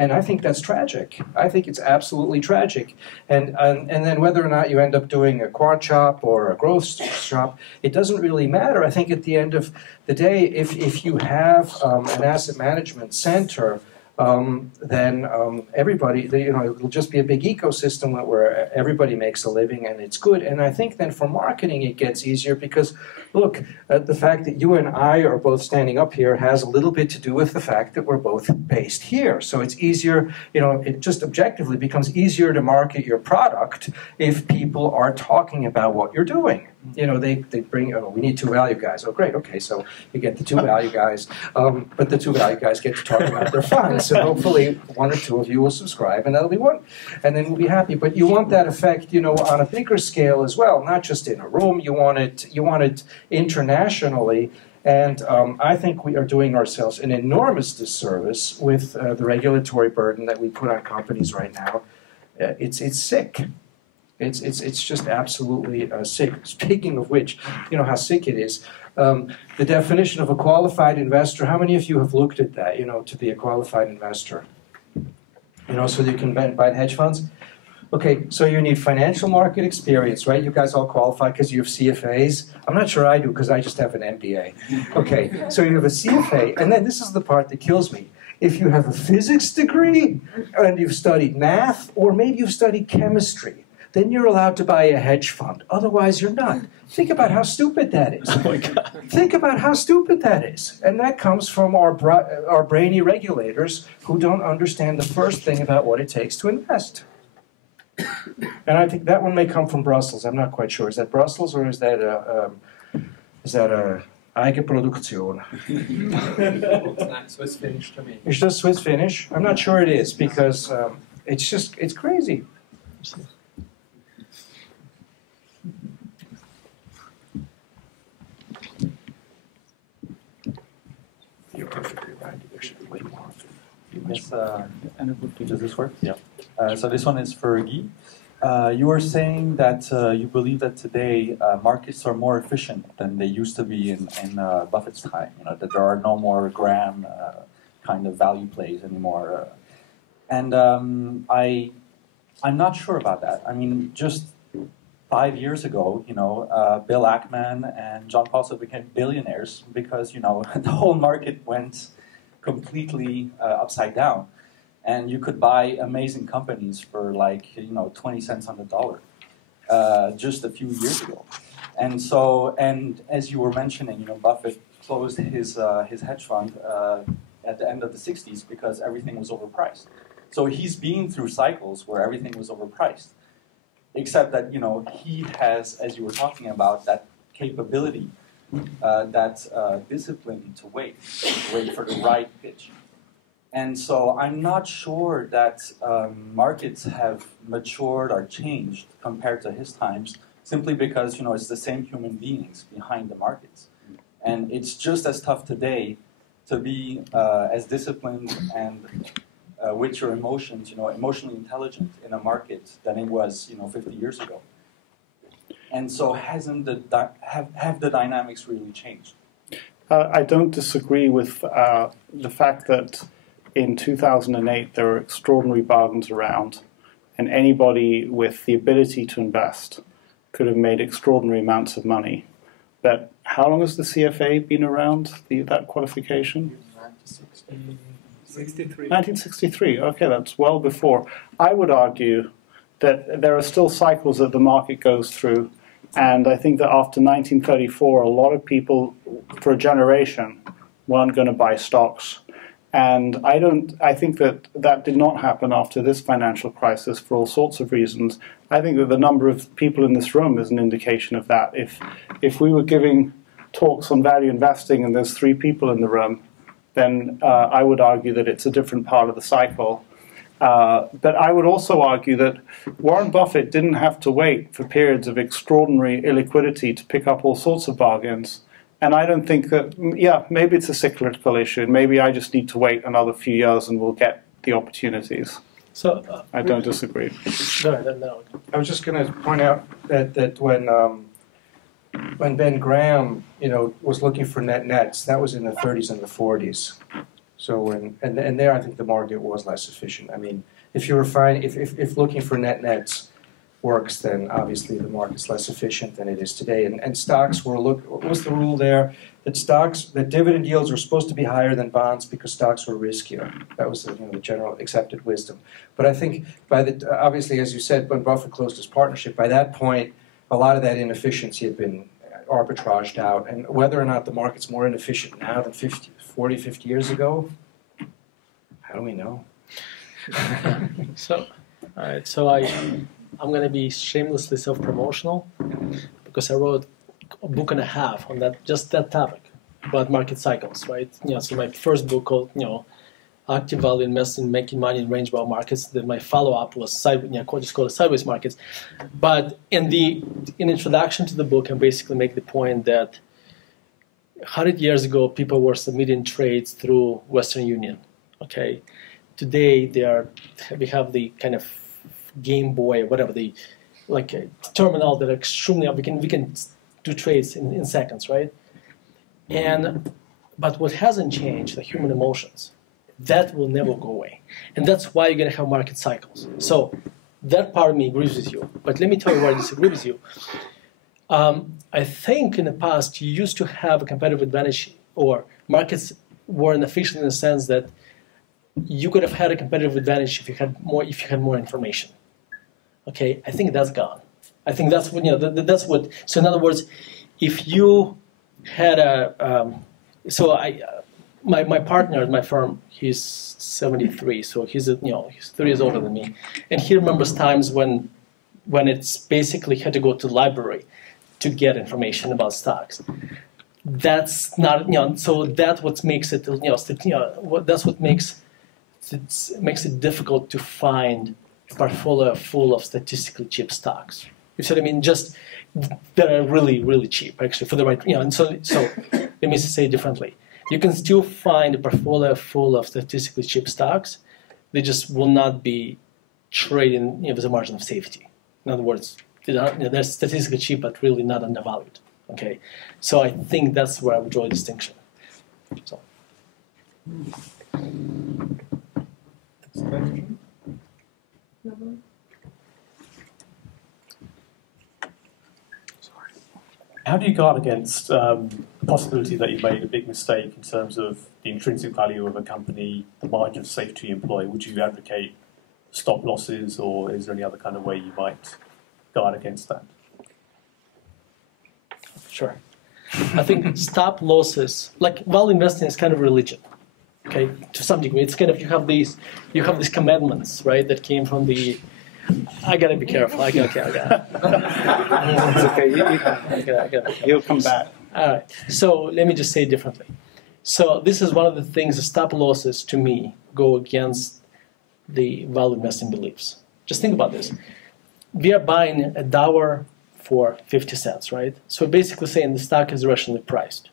And I think that's tragic. I think it's absolutely tragic. And then whether or not you end up doing a quant shop or a growth shop, it doesn't really matter. I think at the end of the day, if you have an asset management center, then everybody, it'll just be a big ecosystem where everybody makes a living and it's good. And I think then for marketing it gets easier because, look, the fact that you and I are both standing up here has a little bit to do with the fact that we're both based here. So it's easier, it just objectively becomes easier to market your product if people are talking about what you're doing. You know, they bring, oh, we need two value guys. Oh, great, okay, so you get the two value guys, but the two value guys get to talk about their funds, and hopefully one or two of you will subscribe, and that'll be one, and then we'll be happy. But you want that effect, you know, on a bigger scale as well, not just in a room. You want it internationally. And I think we are doing ourselves an enormous disservice with the regulatory burden that we put on companies right now. It's sick. It's just absolutely sick. Speaking of which, you know how sick it is. The definition of a qualified investor. How many of you have looked at that? You know, to be a qualified investor. You know, so you can buy hedge funds. Okay, so you need financial market experience, right? You guys all qualify because you have CFAs. I'm not sure I do because I just have an MBA. Okay, so you have a CFA, and then this is the part that kills me. If you have a physics degree and you've studied math, or maybe you've studied chemistry, then you're allowed to buy a hedge fund. Otherwise, you're not. Think about how stupid that is. Oh my God. Think about how stupid that is. And that comes from our brainy regulators who don't understand the first thing about what it takes to invest. And I think that one may come from Brussels. I'm not quite sure. Is that Brussels or is that a Eigenproduktion? It's not Swiss Finnish to me. It's just Swiss Finnish. I'm not sure it is because it's crazy. You're perfectly right. There should be way more. Yes, does this work? Yeah. So this one is for Guy. You were saying that you believe that today markets are more efficient than they used to be in Buffett's time. You know, that there are no more Graham kind of value plays anymore. And I'm not sure about that. I mean, just 5 years ago, you know, Bill Ackman and John Paulson became billionaires because, you know, the whole market went completely upside down. And you could buy amazing companies for like, you know, 20 cents on the dollar just a few years ago. And so, and as you were mentioning, you know, Buffett closed his hedge fund at the end of the 60s because everything was overpriced. So he's been through cycles where everything was overpriced. Except that, you know, he has, as you were talking about, that capability, that discipline to wait for the right pitch. And so I'm not sure that markets have matured or changed compared to his times, simply because, you know, it's the same human beings behind the markets. And it's just as tough today to be as disciplined and with your emotions, you know, emotionally intelligent in a market than it was, you know, 50 years ago. And so have the dynamics really changed? I don't disagree with the fact that in 2008 there were extraordinary bargains around, and anybody with the ability to invest could have made extraordinary amounts of money. But how long has the CFA been around, that qualification? 1963. Okay, that's well before. I would argue that there are still cycles that the market goes through, and I think that after 1934, a lot of people for a generation weren't going to buy stocks. And I think that did not happen after this financial crisis for all sorts of reasons. I think that the number of people in this room is an indication of that. If we were giving talks on value investing and there's 3 people in the room, then I would argue that it's a different part of the cycle. But I would also argue that Warren Buffett didn't have to wait for periods of extraordinary illiquidity to pick up all sorts of bargains. And I don't think that, yeah, maybe it's a cyclical issue. Maybe I just need to wait another few years and we'll get the opportunities. So I don't disagree. No. I was just going to point out that when Ben Graham, you know, was looking for nets, that was in the 30s and the 40s. So and there, I think the market was less efficient. I mean, if you were if looking for nets works, then obviously the market's less efficient than it is today. And stocks were what was the rule there? That dividend yields were supposed to be higher than bonds because stocks were riskier. That was the general accepted wisdom. But I think obviously, as you said, when Buffett closed his partnership, by that point, a lot of that inefficiency had been arbitraged out. And whether or not the market's more inefficient now than 40, 50 years ago, how do we know? So, all right. So I'm going to be shamelessly self-promotional because I wrote a book and a half on that, just that topic about market cycles, right? So my first book called, Active Value Investing, Making Money in Range-Bound Markets. Then my follow-up was just called Sideways Markets. But in introduction to the book, I basically make the point that 100 years ago, people were submitting trades through Western Union. Okay, today we have the kind of Game Boy or whatever, the terminal that are extremely, we can do trades in seconds, right? But what hasn't changed, the human emotions. That will never go away. And that's why you're going to have market cycles. So that part of me agrees with you. But let me tell you where I disagree with you. I think in the past you used to have a competitive advantage, or markets were inefficient in the sense that you could have had a competitive advantage if you had more information. Okay, I think that's gone. I think that's what, that's what, so in other words, if you had my partner at my firm, he's 73, so he's 3 years older than me, and he remembers times when it's basically had to go to the library to get information about stocks. That's not, so that's what makes it, that's what makes it difficult to find a portfolio full of statistically cheap stocks. You see what I mean? Just that are really, really cheap, actually, for the right, and so let me say it differently. You can still find a portfolio full of statistically cheap stocks. They just will not be trading with a margin of safety. In other words, they're statistically cheap, but really not undervalued. Okay, so I think that's where I would draw a distinction. So. Next question. How do you guard against the possibility that you made a big mistake in terms of the intrinsic value of a company, the margin of safety you employ? Would you advocate stop losses, or is there any other kind of way you might guard against that? Sure. I think stop losses, like value investing is kind of religion, okay, to some degree. It's kind of, you have these commandments, right, that came from the, I gotta be careful. I gotta. It's okay. You'll come back. All right. So let me just say it differently. So this is one of the things. The stop losses to me go against the value investing beliefs. Just think about this. We are buying $1 for 50 cents, right? So basically saying the stock is rationally priced,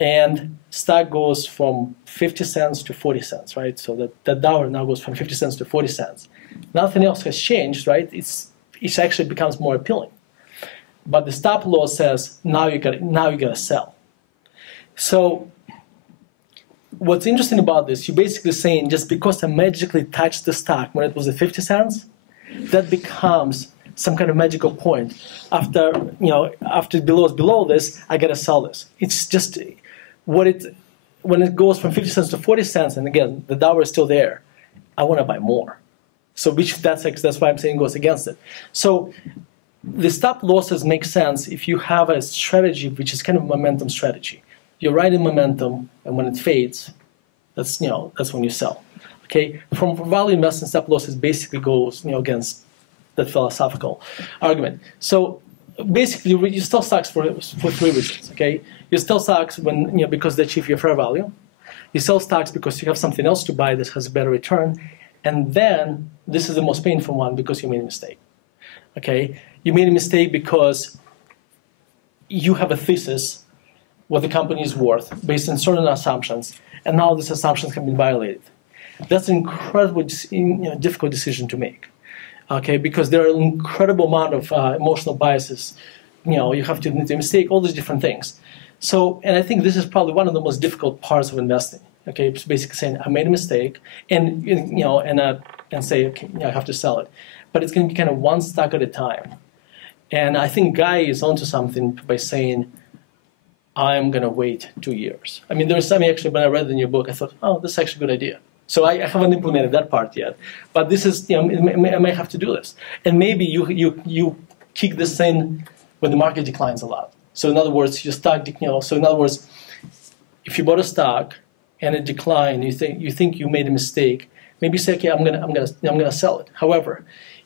and stock goes from 50 cents to 40 cents, right? So that dollar now goes from 50 cents to 40 cents. Nothing else has changed, right? It actually becomes more appealing. But the stop loss says now you gotta sell. So what's interesting about this, you're basically saying just because I magically touched the stock when it was at 50 cents, that becomes some kind of magical point. After below this, I gotta sell this. It's just when it goes from 50 cents to 40 cents, and again the dollar is still there, I want to buy more. So that's why I'm saying goes against it. So the stop losses make sense if you have a strategy which is kind of a momentum strategy. You're riding momentum, and when it fades, that's when you sell. Okay, from value investing, stop losses basically goes against that philosophical argument. So basically, you sell stocks for 3 reasons. Okay, you sell stocks because they achieve your fair value. You sell stocks because you have something else to buy that has a better return. And then, this is the most painful one, because you made a mistake. Okay? You made a mistake because you have a thesis what the company is worth based on certain assumptions, and now these assumptions have been violated. That's an incredibly difficult decision to make. Okay? Because there are an incredible amount of emotional biases. You have to admit a mistake, all these different things. So, and I think this is probably one of the most difficult parts of investing. Okay, it's basically saying I made a mistake, and say, okay, I have to sell it, but it's going to be kind of one stock at a time. And I think Guy is onto something by saying I'm going to wait 2 years. I mean, there was something actually when I read in your book, I thought, oh, this is actually a good idea. So I haven't implemented that part yet, but this is I may have to do this, and maybe you kick this in when the market declines a lot. So in other words, your stock, so in other words, if you bought a stock and it declined, you think you made a mistake, maybe say, okay, I'm gonna sell it. However,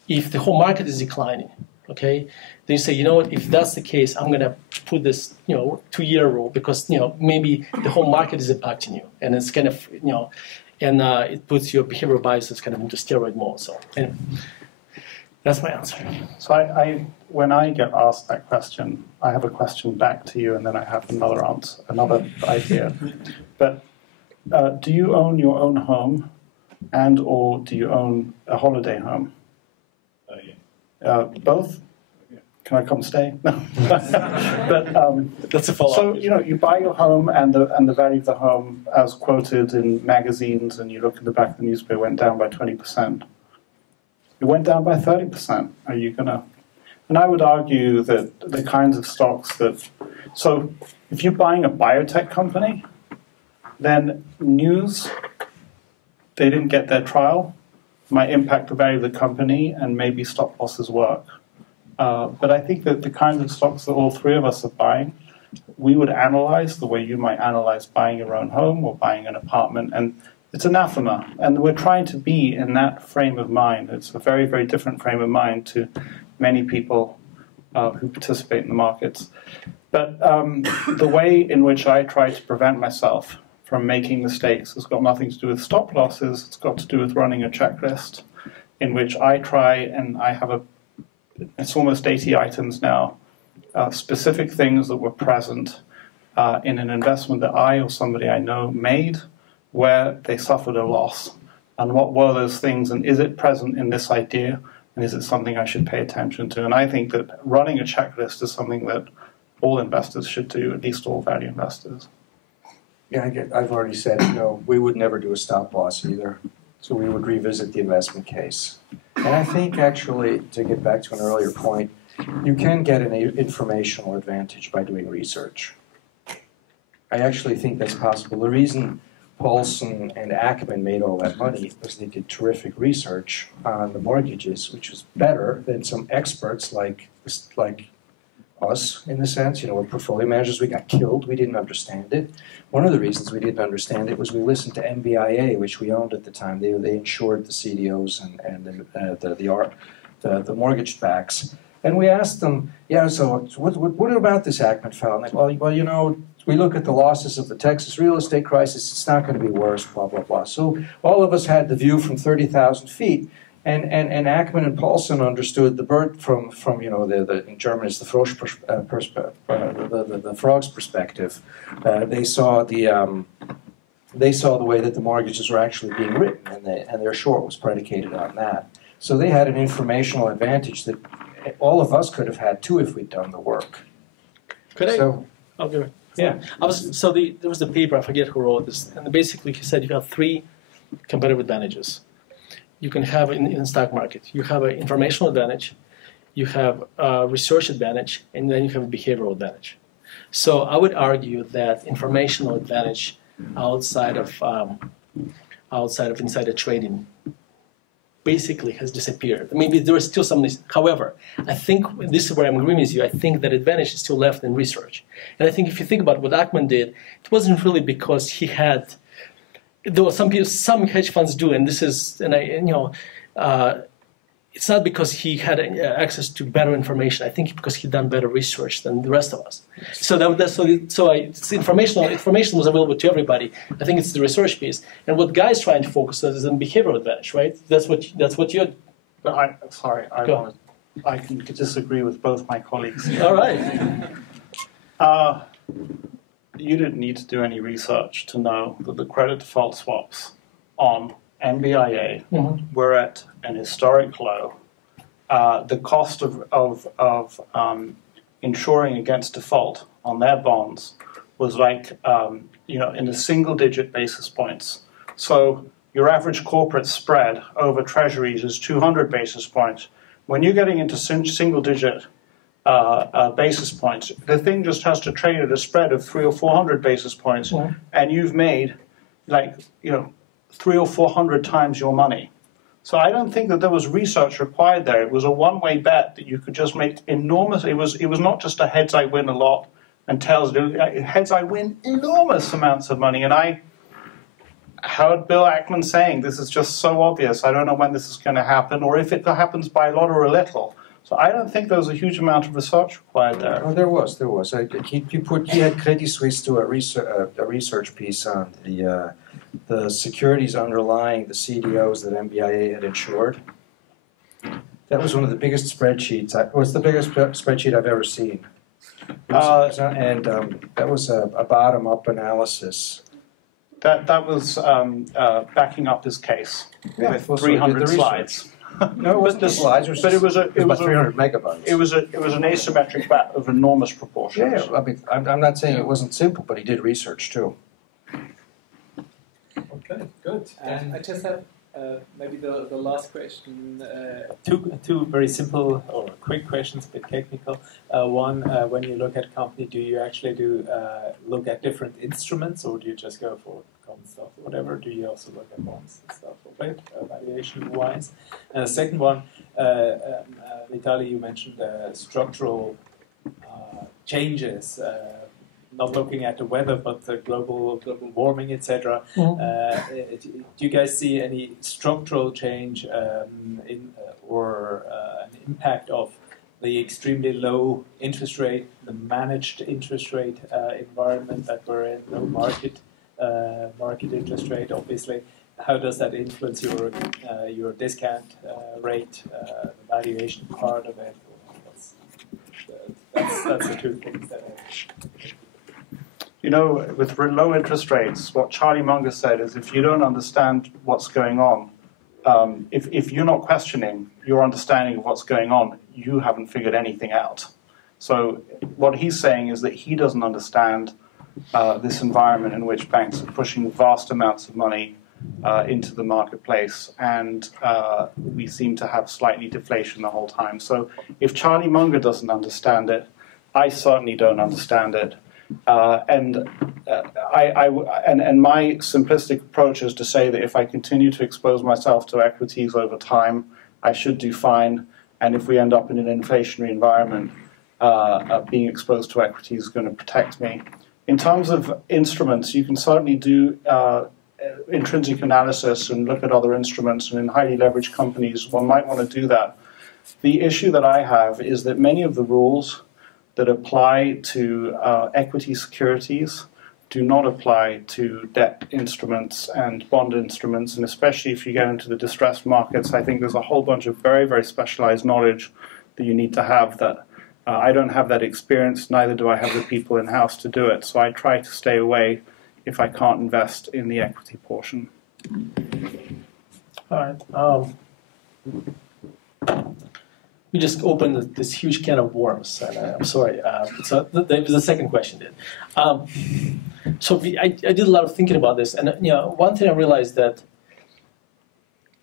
if the whole market is declining, Okay, then you say, you know what? If that's the case, I'm gonna put this, 2-year rule because maybe the whole market is impacting you, and it's kind of and it puts your behavioral biases kind of into steroid mode. So anyway, that's my answer. So when I get asked that question, I have a question back to you, and then I have another answer, another idea. But do you own your own home, and or do you own a holiday home? Both? Can I come stay? No. But That's a follow-up. so you buy your home, and the value of the home, as quoted in magazines, and you look at the back of the newspaper, went down by 20%. It went down by 30%. Are you gonna? And I would argue that the kinds of stocks that. So if you're buying a biotech company, then news, they didn't get their trial, might impact the value of the company, and maybe stop losses work. But I think that the kinds of stocks that all three of us are buying, we would analyze the way you might analyze buying your own home or buying an apartment, and it's anathema. And we're trying to be in that frame of mind. It's a very, very different frame of mind to many people who participate in the markets. But the way in which I try to prevent myself from making mistakes has got nothing to do with stop losses. It's got to do with running a checklist in which I try, and I have it's almost 80 items now, specific things that were present in an investment that I or somebody I know made where they suffered a loss. And what were those things, and is it present in this idea, and is it something I should pay attention to? And I think that running a checklist is something that all investors should do, at least all value investors. Yeah, I've already said, we would never do a stop loss either. So we would revisit the investment case. And I think actually, to get back to an earlier point, you can get an informational advantage by doing research. I actually think that's possible. The reason Paulson and Ackman made all that money was they did terrific research on the mortgages, which was better than some experts like us, in the sense, we're portfolio managers, we got killed, we didn't understand it. One of the reasons we didn't understand it was we listened to MBIA, which we owned at the time. They insured the CDOs and the mortgage backs. And we asked them, so what about this Ackman fellow? And they, well, we look at the losses of the Texas real estate crisis, it's not going to be worse, blah, blah, blah. So all of us had the view from 30,000 feet. And Ackman and Paulson understood the bird from in German it's the Frosch the frog's perspective. They saw the way that the mortgages were actually being written, and their short was predicated on that. So they had an informational advantage that all of us could have had too if we'd done the work. I'll give it. Yeah. There was a paper, I forget who wrote this, and basically he said you have 3 competitive advantages. You can have in the stock market. You have an informational advantage, you have a research advantage, and then you have a behavioral advantage. So I would argue that informational advantage outside of insider trading basically has disappeared. Maybe there is still some. However, I think this is where I'm agreeing with you. I think that advantage is still left in research. And I think if you think about what Ackman did, it wasn't really because he had. There were some hedge funds do, and this is, it's not because he had access to better information. I think because he'd done better research than the rest of us. So it's information was available to everybody. I think it's the research piece, and what Guy's trying to focus on is on behavioral advantage, right? That's what you're. But I can disagree with both my colleagues. All right. You didn't need to do any research to know that the credit default swaps on MBIA were at an historic low. The cost of insuring against default on their bonds was like in the single-digit basis points. So your average corporate spread over treasuries is 200 basis points. When you're getting into single-digit basis points, the thing just has to trade at a spread of 300 or 400 basis points, and you've made 300 or 400 times your money. So I don't think that there was research required there. It was a one-way bet that you could just make enormous. It was not just a heads I win a lot and tails heads I win enormous amounts of money. And I heard Bill Ackman saying this is just so obvious. I don't know when this is going to happen or if it happens by a lot or a little. So I don't think there was a huge amount of research required there. Oh, there was. He had Credit Suisse do a research piece on the securities underlying the CDOs that MBIA had insured. That was one of the biggest spreadsheets. It was the biggest spreadsheet I've ever seen. That was a bottom-up analysis. That was backing up his case with 300 slides. No, it wasn't the slides. But it was about 300 megabytes. It was an asymmetric bat of enormous proportions. Yeah, I mean, I'm not saying it wasn't simple, but he did research too. Okay, good. I just have maybe the last question. Two very simple or quick questions, a bit technical. One, when you look at a company, do you actually look at different instruments, or do you just go for common stuff or whatever? Do you also look at bonds and stuff a bit, valuation-wise? And the second one, Vitaliy, you mentioned structural changes. Not looking at the weather, but the global warming, etc. Do you guys see any structural change or an impact of the extremely low interest rate, the managed interest rate environment that we're in, no market interest rate, obviously? How does that influence your discount rate, the valuation part of it? That's the two things that I... You know, with low interest rates, what Charlie Munger said is if you don't understand what's going on, if you're not questioning your understanding of what's going on, you haven't figured anything out. So what he's saying is that he doesn't understand this environment in which banks are pushing vast amounts of money into the marketplace, and we seem to have slightly deflation the whole time. So if Charlie Munger doesn't understand it, I certainly don't understand it. And my simplistic approach is to say that if I continue to expose myself to equities over time, I should do fine. And if we end up in an inflationary environment, being exposed to equities is going to protect me. In terms of instruments, you can certainly do intrinsic analysis and look at other instruments. And in highly leveraged companies, one might want to do that. The issue that I have is that many of the rules that apply to equity securities do not apply to debt instruments and bond instruments, and especially if you get into the distressed markets, I think there's a whole bunch of very, very specialized knowledge that you need to have that I don't have that experience, neither do I have the people in-house to do it, so I try to stay away if I can't invest in the equity portion. All right. We just opened this huge can of worms, and I'm sorry. So there was a second question then. I did a lot of thinking about this, and one thing I realized that,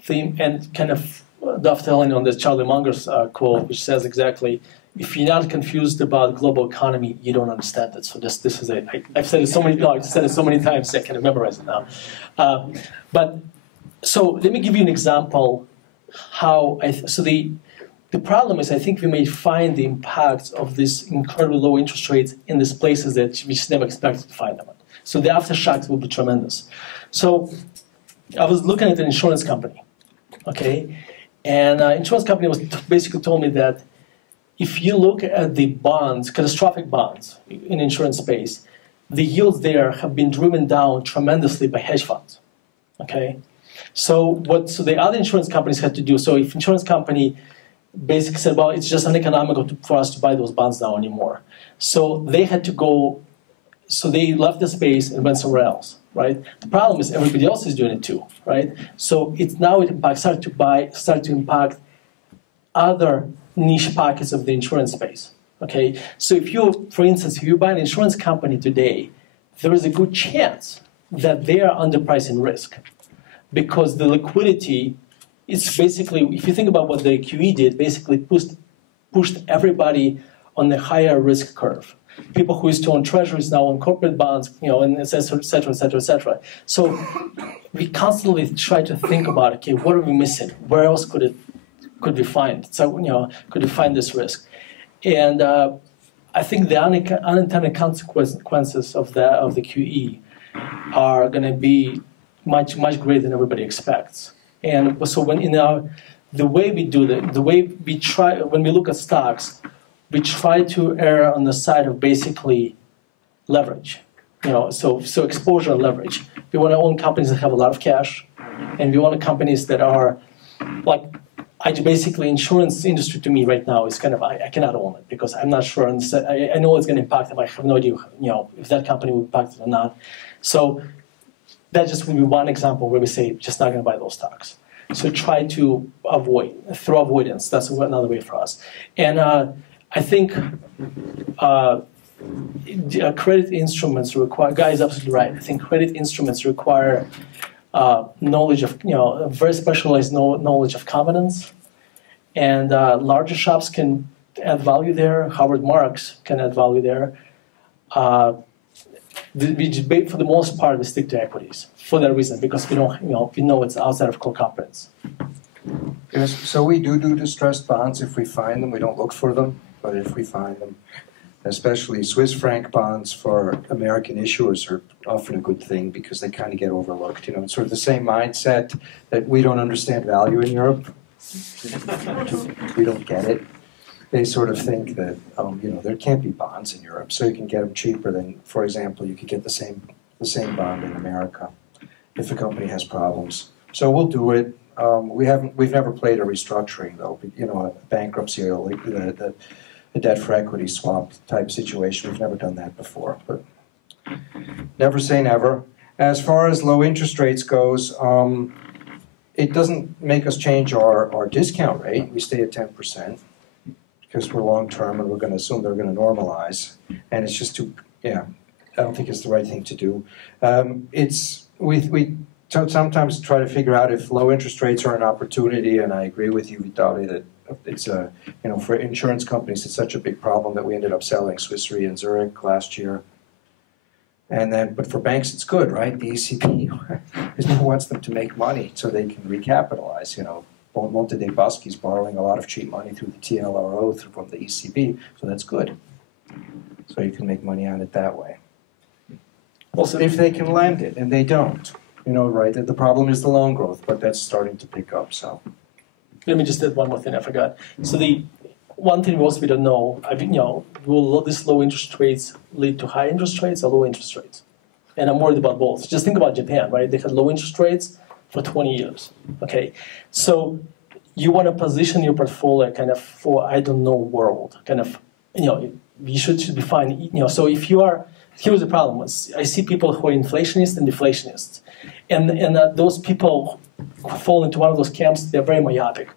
and kind of dovetailing on this Charlie Munger's quote, which says exactly, if you're not confused about global economy, you don't understand it. So this is I've said it so many times I can memorize it now. So let me give you an example how the problem is, I think we may find the impact of this incredibly low interest rates in these places that we just never expected to find them at. So the aftershocks will be tremendous. So I was looking at an insurance company, okay? And insurance company basically told me that if you look at the bonds, catastrophic bonds in insurance space, the yields there have been driven down tremendously by hedge funds, okay? So the other insurance companies had to do, so if insurance company basically said, well, it's just uneconomical for us to buy those bonds now anymore. So they had to go, so they left the space and went somewhere else, right? The problem is everybody else is doing it too, right? So it started to impact other niche pockets of the insurance space, okay? So for instance, if you buy an insurance company today, there is a good chance that they are underpricing risk because the liquidity it's basically, if you think about what the QE did, basically pushed everybody on the higher risk curve. People who used to own treasuries now own corporate bonds, and et cetera, et cetera, et cetera, et cetera. So we constantly try to think about, okay, what are we missing? Where else could we find? So, could we find this risk? And I think the unintended consequences of the QE are going to be much, much greater than everybody expects. And so when the way we do the way we try, when we look at stocks, we try to err on the side of basically leverage. So exposure and leverage. We want to own companies that have a lot of cash, and we want companies that are like, basically insurance industry to me right now is kind of, I cannot own it because I'm not sure. I know it's going to impact them. I have no idea, if that company will impact it or not. So that just would be one example where we say just not going to buy those stocks. So try to avoid through avoidance. That's another way for us. And I think credit instruments require. Guy is absolutely right. I think credit instruments require knowledge of, very specialized knowledge of covenants, and larger shops can add value there. Howard Marks can add value there. For the most part, we stick to equities for that reason, because we don't, we know it's outside of core competence. Yes, so we do distressed bonds if we find them. We don't look for them, but if we find them, especially Swiss franc bonds for American issuers are often a good thing because they kind of get overlooked. It's sort of the same mindset that we don't understand value in Europe. We don't get it. They sort of think that, there can't be bonds in Europe, so you can get them cheaper than, for example, you could get the same bond in America if a company has problems. So we'll do it. We've never played a restructuring though. A bankruptcy or a debt for equity swap type situation. We've never done that before, but never say never. As far as low interest rates goes, it doesn't make us change our discount rate. We stay at 10% because we're long term and we're going to assume they're going to normalize. And it's just I don't think it's the right thing to do. We sometimes try to figure out if low interest rates are an opportunity, and I agree with you, Vitaliy, that it's for insurance companies, it's such a big problem that we ended up selling Swiss Re and Zurich last year. But for banks, it's good, right? The ECB wants them to make money so they can recapitalize. Monte dei Paschi is borrowing a lot of cheap money through the TLRO from the ECB, so that's good. So you can make money on it that way. Also, if they can lend it, and they don't, right? The problem is the loan growth, but that's starting to pick up. So. Let me just add one more thing I forgot. So the one thing most we don't know, will these low interest rates lead to high interest rates or low interest rates? And I'm worried about both. Just think about Japan, right? They had low interest rates for 20 years, okay? So you want to position your portfolio kind of for I don't know world, kind of, you should be fine. So if you are, here's the problem. I see people who are inflationists and deflationists. And those people who fall into one of those camps, they're very myopic.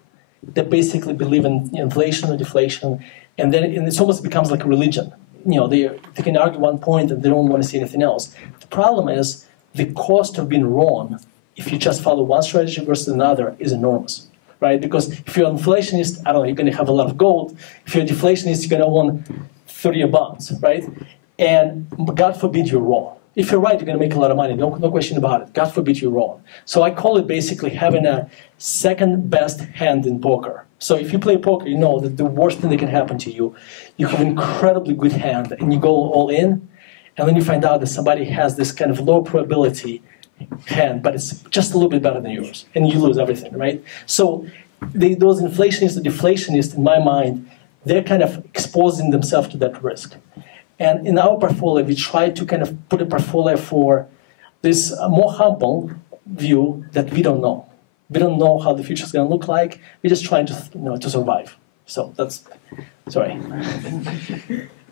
They basically believe in inflation or deflation, and then it almost becomes like a religion. They can argue one point and they don't want to see anything else. The problem is the cost of being wrong, if you just follow one strategy versus another, is enormous, right? Because if you're an inflationist, I don't know, you're going to have a lot of gold. If you're a deflationist, you're going to own 30-year bonds, right? And God forbid you're wrong. If you're right, you're going to make a lot of money. No question about it. God forbid you're wrong. So I call it basically having a second best hand in poker. So if you play poker, you know that the worst thing that can happen to you, you have an incredibly good hand and you go all in, and then you find out that somebody has this kind of low probability hand, but it's just a little bit better than yours, and you lose everything, right? So those inflationists and deflationists, in my mind, they're kind of exposing themselves to that risk. And in our portfolio, we try to kind of put a portfolio for this more humble view that we don't know. We don't know how the future is going to look like. We're just trying to, to survive. So that's, sorry.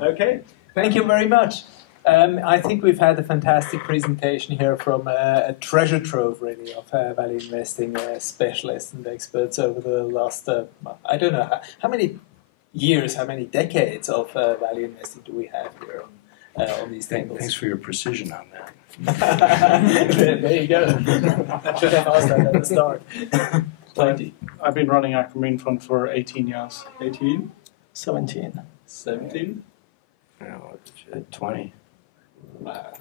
Okay, thank you very much. I think we've had a fantastic presentation here from a treasure trove, really, of value investing specialists and experts over the last, I don't know, how many years, how many decades of value investing do we have here on these tables? Thanks for your precision on that. There you go. I should have asked that at the start. 20. I've been running Aquamarine Fund for 18 years. 18? 17. 17? No, 20.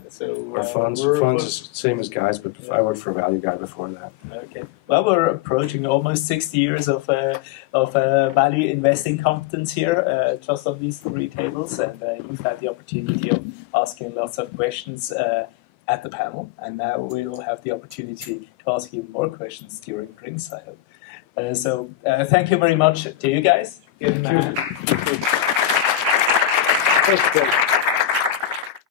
So Our funds is the same as Guy's, but I worked for a value guy before that. Okay. Well, we're approaching almost 60 years of value investing competence here, just on these three tables, and you've had the opportunity of asking lots of questions at the panel, and now we'll have the opportunity to ask you more questions during drinks, I hope. So thank you very much to you guys. Thank you.